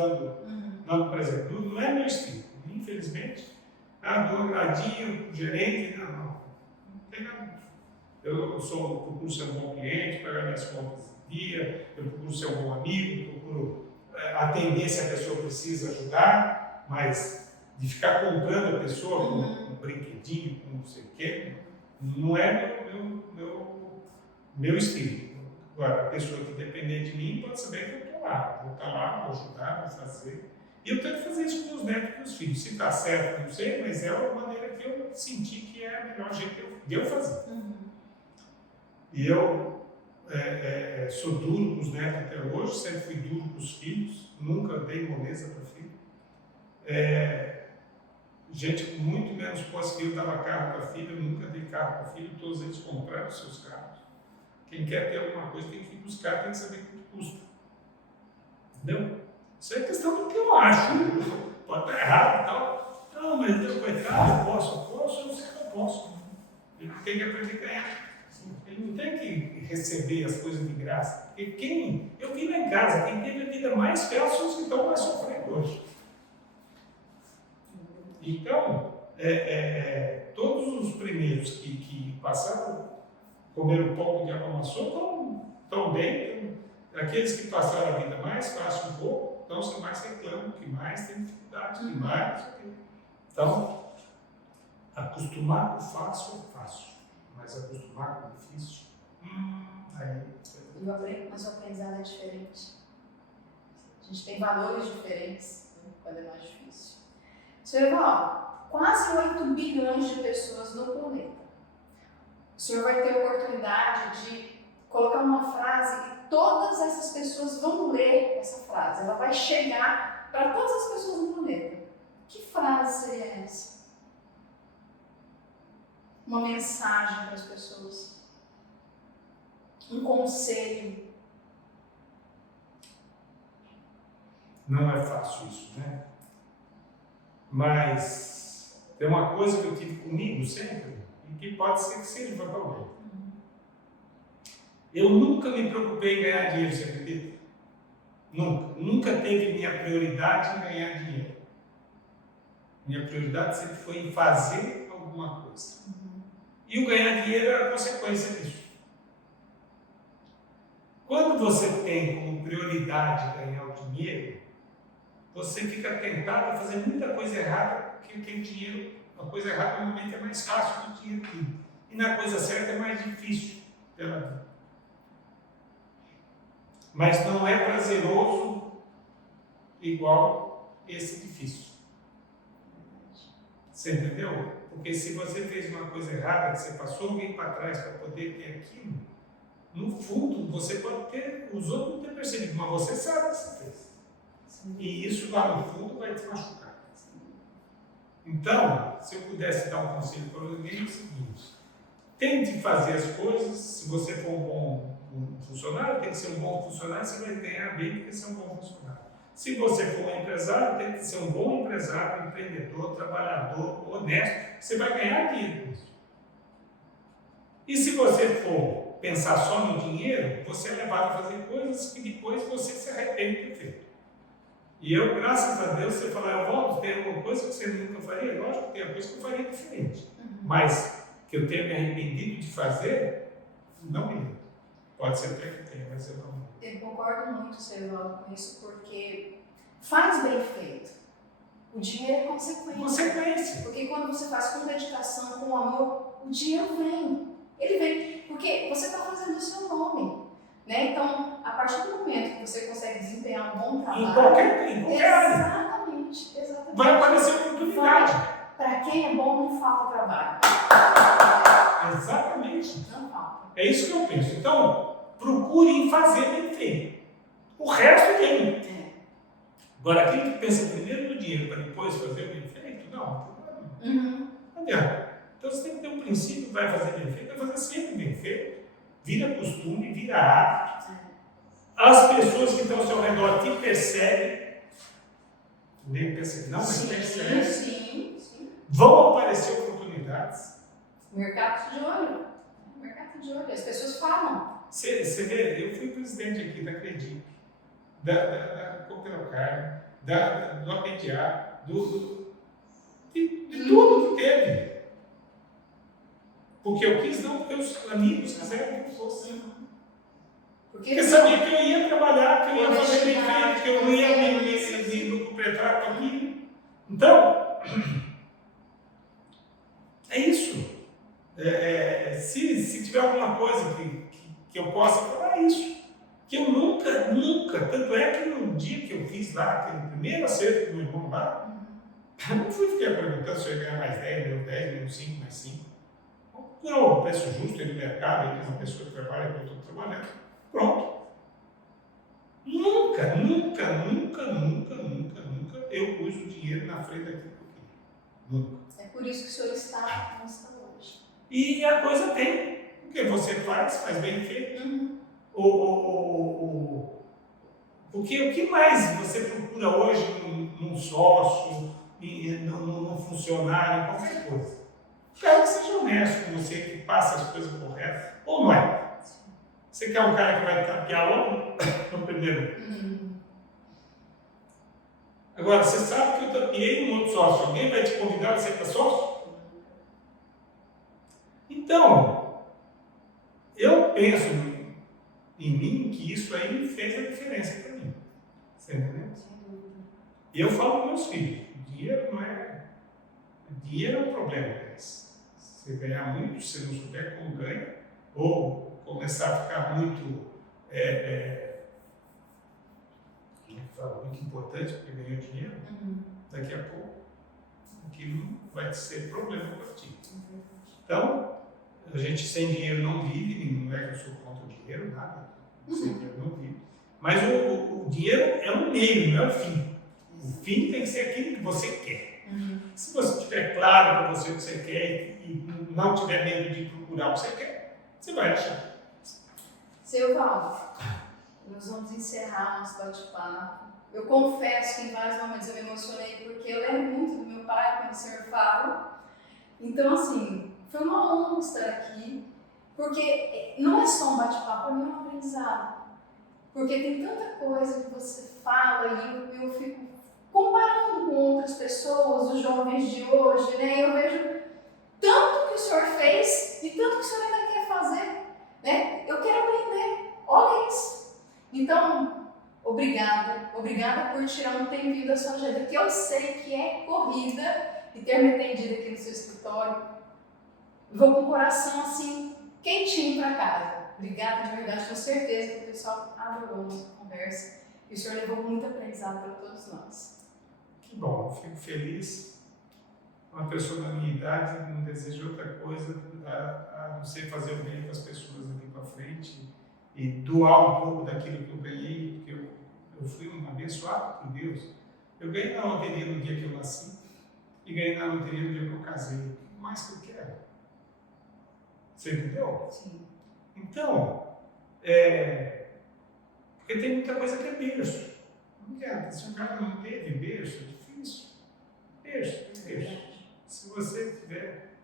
dando presente. Não é meu estilo. Infelizmente, dou um agradinho pro gerente, não tem nada. Eu procuro ser um bom cliente, pagar minhas contas em dia, eu procuro ser um bom amigo, procuro atender se a pessoa precisa ajudar, mas de ficar comprando a pessoa com um brinquedinho, com não sei o quê, não é meu estilo. Agora, a pessoa que depender de mim pode saber que eu estou lá. Vou estar lá, vou ajudar, vou fazer. E eu tento fazer isso com meus netos e com meus filhos. Se está certo, não sei, mas é uma maneira que eu senti que é a melhor jeito de eu fazer. E eu sou duro com os netos até hoje, sempre fui duro com os filhos, nunca dei moleza para filho. Gente com muito menos posse que eu dava carro para filho, eu nunca dei carro para filho, todos eles compraram os seus carros. Quem quer ter alguma coisa tem que ir buscar, tem que saber quanto custa. Entendeu? Isso é questão do que eu acho. Pode estar errado e tal. Não, mas eu, coitado, eu posso, eu sei que eu posso. Ele tem que aprender a ganhar. Ele não tem que receber as coisas de graça. Porque eu vi lá em casa, quem teve a vida mais fácil são os que estão mais sofrendo hoje. Então, todos os primeiros que passaram, comeram pão que o diabo amassou, estão bem. Aqueles que passaram a vida mais fácil um pouco, então se mais reclamam, que mais tem dificuldade, que mais. Então, acostumar com o fácil é fácil, mas acostumar com o difícil, aí. Mas o aprendizado é diferente. A gente tem valores diferentes, né, quando é mais difícil. Senhor Evaldo, quase 8 bilhões de pessoas no planeta. senhor vai ter a oportunidade de colocar uma frase e todas essas pessoas vão ler essa frase. Ela vai chegar para todas as pessoas no planeta. Que frase seria essa? Uma mensagem para as pessoas. Um conselho. Não é fácil isso, né? Mas tem uma coisa que eu tive comigo sempre, e que pode ser que sirva para alguém. Eu nunca me preocupei em ganhar dinheiro, você acredita? Nunca. Nunca teve minha prioridade em ganhar dinheiro. Minha prioridade sempre foi em fazer alguma coisa. E o ganhar dinheiro era a consequência disso. Quando você tem como prioridade ganhar o dinheiro, você fica tentado a fazer muita coisa errada, porque aquele dinheiro, a coisa errada normalmente é mais fácil do que aquilo. E na coisa certa é mais difícil pela vida. Mas não é prazeroso igual esse difícil. Você entendeu? Porque se você fez uma coisa errada, que você passou alguém para trás para poder ter aquilo, no fundo você pode ter, os outros não ter percebido, mas você sabe que você fez. Sim. E isso lá no fundo vai te machucar. Sim. Então, se eu pudesse dar um conselho para alguém, é o seguinte: tente fazer as coisas. Se você for um bom funcionário, tem que ser um bom funcionário, você vai ganhar bem porque você é um bom funcionário. Se você for um empresário, tem que ser um bom empresário, empreendedor, trabalhador, honesto, você vai ganhar dinheiro com isso. E se você for pensar só no dinheiro, você é levado a fazer coisas que depois você se arrepende de ter feito. E eu, graças a Deus, você fala, eu volto, tem alguma coisa que você nunca faria? Lógico que tem alguma coisa que eu faria diferente. Mas que eu tenha me arrependido de fazer, não me lembro. Pode ser até que tenha, mas eu não me lembro. Eu concordo muito, seu Evaldo, com isso, porque faz bem feito. O dinheiro é consequência. Consequência. Porque quando você faz com dedicação, com amor, o dinheiro vem. Ele vem. Porque você está fazendo o seu nome. Né? Então, a partir do momento que você consegue desempenhar um bom trabalho. Em qualquer área. Exatamente. Vai aparecer oportunidade. Para quem é bom, não falta trabalho. Exatamente. Não falta. É isso que eu penso. Então, procure fazer bem feito. O resto vem. Agora, aquele que pensa primeiro no dinheiro para depois fazer bem feito, não. Não adianta. Então, você tem que ter um princípio, vai fazer bem feito, vai fazer sempre bem feito. Vira costume, vira hábito. As pessoas que estão ao seu redor te percebem. Nem percebem, não, mas percebem. Sim. Vão aparecer oportunidades. Mercado de olho. Mercado de olho. As pessoas falam. Você vê, eu fui presidente aqui da Credi, da Cooperocarne, do APDA, de tudo que teve. Porque eu quis, não, porque os amigos quiseram que eu fosse. Porque sabia que eu ia trabalhar, que eu ia fazer bem feito, que eu não ia me lucupetrar com aquilo. Então, é isso. Se tiver alguma coisa que eu possa falar, é isso. Que eu nunca, tanto é que no dia que eu fiz lá, aquele primeiro acerto do meu irmão lá, eu não fiquei perguntando se eu ia ganhar mais 10, menos 5, mais 5. Não, o preço justo é do mercado, ele é uma pessoa que trabalha, eu estou trabalhando. Pronto. Nunca eu pus o dinheiro na frente daquilo que eu queria. Nunca. É por isso que o senhor está onde está hoje. E a coisa tem. O que você faz bem feito. Porque o que mais você procura hoje num sócio, num funcionário, em qualquer coisa? O cara que seja honesto com você, que passa as coisas corretas, ou não é? Você quer um cara que vai tapear outro no primeiro? Agora, você sabe que eu tapeei um outro sócio, alguém vai te convidar a ser para sócio? Então, eu penso em mim que isso aí fez a diferença para mim. Você entendeu? E eu falo para meus filhos, dinheiro não é... Dinheiro é um problema. Se você ganhar muito, se você não souber como ganha, ou começar a ficar muito muito importante porque ganhou dinheiro, daqui a pouco aquilo vai ser problema para ti. Então, A gente sem dinheiro não vive, não é que eu sou contra o dinheiro, nada. Sem dinheiro não vive. Mas o dinheiro é um meio, não é o fim. O fim tem que ser aquilo que você quer. Se você tiver claro para você o que você quer e não tiver medo de procurar o que você quer, você vai achar. Seu Valdo, nós vamos encerrar nosso bate-papo. Eu confesso que em vários momentos eu me emocionei, porque eu lembro muito do meu pai quando o senhor fala. Então, assim, foi uma honra estar aqui, porque não é só um bate-papo, é um aprendizado. Porque tem tanta coisa que você fala e eu fico comparando com outras pessoas, os jovens de hoje, né? Eu vejo tanto que o senhor fez e tanto que o senhor ainda quer fazer, né? Eu quero aprender, olha isso. Então, obrigada por tirar um tempinho da sua agenda, que eu sei que é corrida, e ter me atendido aqui no seu escritório. Vou com o coração assim, quentinho para casa. Obrigada de verdade, tenho certeza que o pessoal adorou a nossa conversa e o senhor levou muito aprendizado para todos nós. Que bom, fico feliz. Uma pessoa da minha idade não deseja outra coisa a não ser fazer o bem para as pessoas daqui para frente e doar um pouco daquilo que eu ganhei, porque eu fui um abençoado por Deus. Eu ganhei na loteria no dia que eu nasci e ganhei na loteria no dia que eu casei. O que mais que eu quero? Você entendeu? Sim. Então, porque tem muita coisa que é berço. Não adianta, se o cara não teve berço, é difícil. Berço. Se você tiver,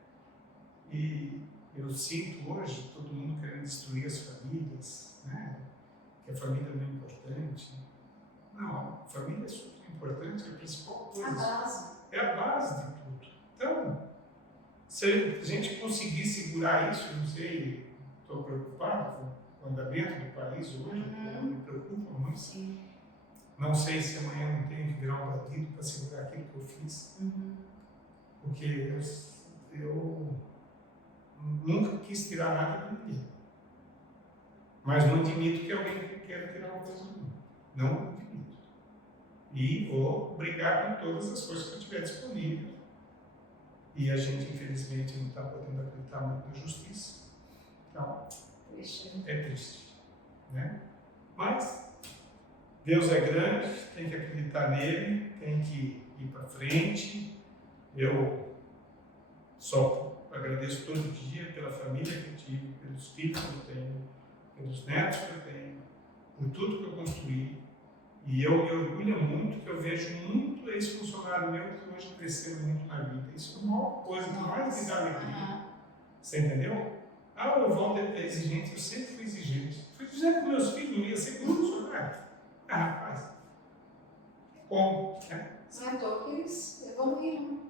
e eu sinto hoje todo mundo querendo destruir as famílias, né? Que a família não é importante. Não, a família é super importante, é a principal coisa. A base. É a base de tudo. Então, se a gente conseguir segurar isso, não sei, estou preocupado com o andamento do país hoje, me preocupa muito. Sim. Não sei se amanhã não tenho que virar um bandido para segurar aquilo que eu fiz. Porque eu nunca quis tirar nada de ninguém. Mas não admito que alguém queira tirar uma coisa de mim. Não admito. E vou brigar com todas as coisas que eu tiver disponível. E a gente, infelizmente, não está podendo acreditar muito na justiça. Então, é triste. Né? Mas Deus é grande, tem que acreditar nele, tem que ir para frente. Eu só agradeço todo dia pela família que eu tive, pelos filhos que eu tenho, pelos netos que eu tenho, por tudo que eu construí. E eu me orgulho muito que eu vejo muito ex-funcionário meu que hoje cresceram muito na vida. Isso é a maior coisa que mais me dá alegria. Você entendeu? Ah, o Valdo é exigente, eu sempre fui exigente. Fui exigente com meus filhos, não ia ser com funcionário. Ah, rapaz, como? Né? Não é à toa que eles evoluíram.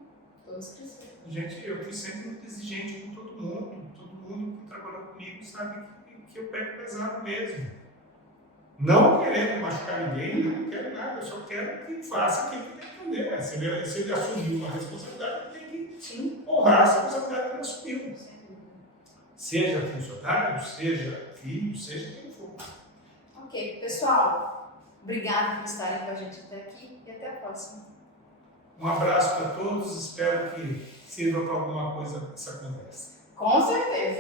Todos cresceram. Gente, eu fui sempre muito exigente com todo mundo. Todo mundo que trabalhou comigo sabe que eu pego pesado mesmo. Não querendo machucar ninguém, não quero nada, eu só quero que faça aquilo que tem que fazer. Se ele assumiu uma responsabilidade, ele tem que honrar essa responsabilidade que ele assumiu. Seja funcionário, seja filho, seja quem for. Ok, pessoal, obrigada por estarem com a gente até aqui e até a próxima. Um abraço para todos, espero que sirva para alguma coisa essa conversa. Com certeza.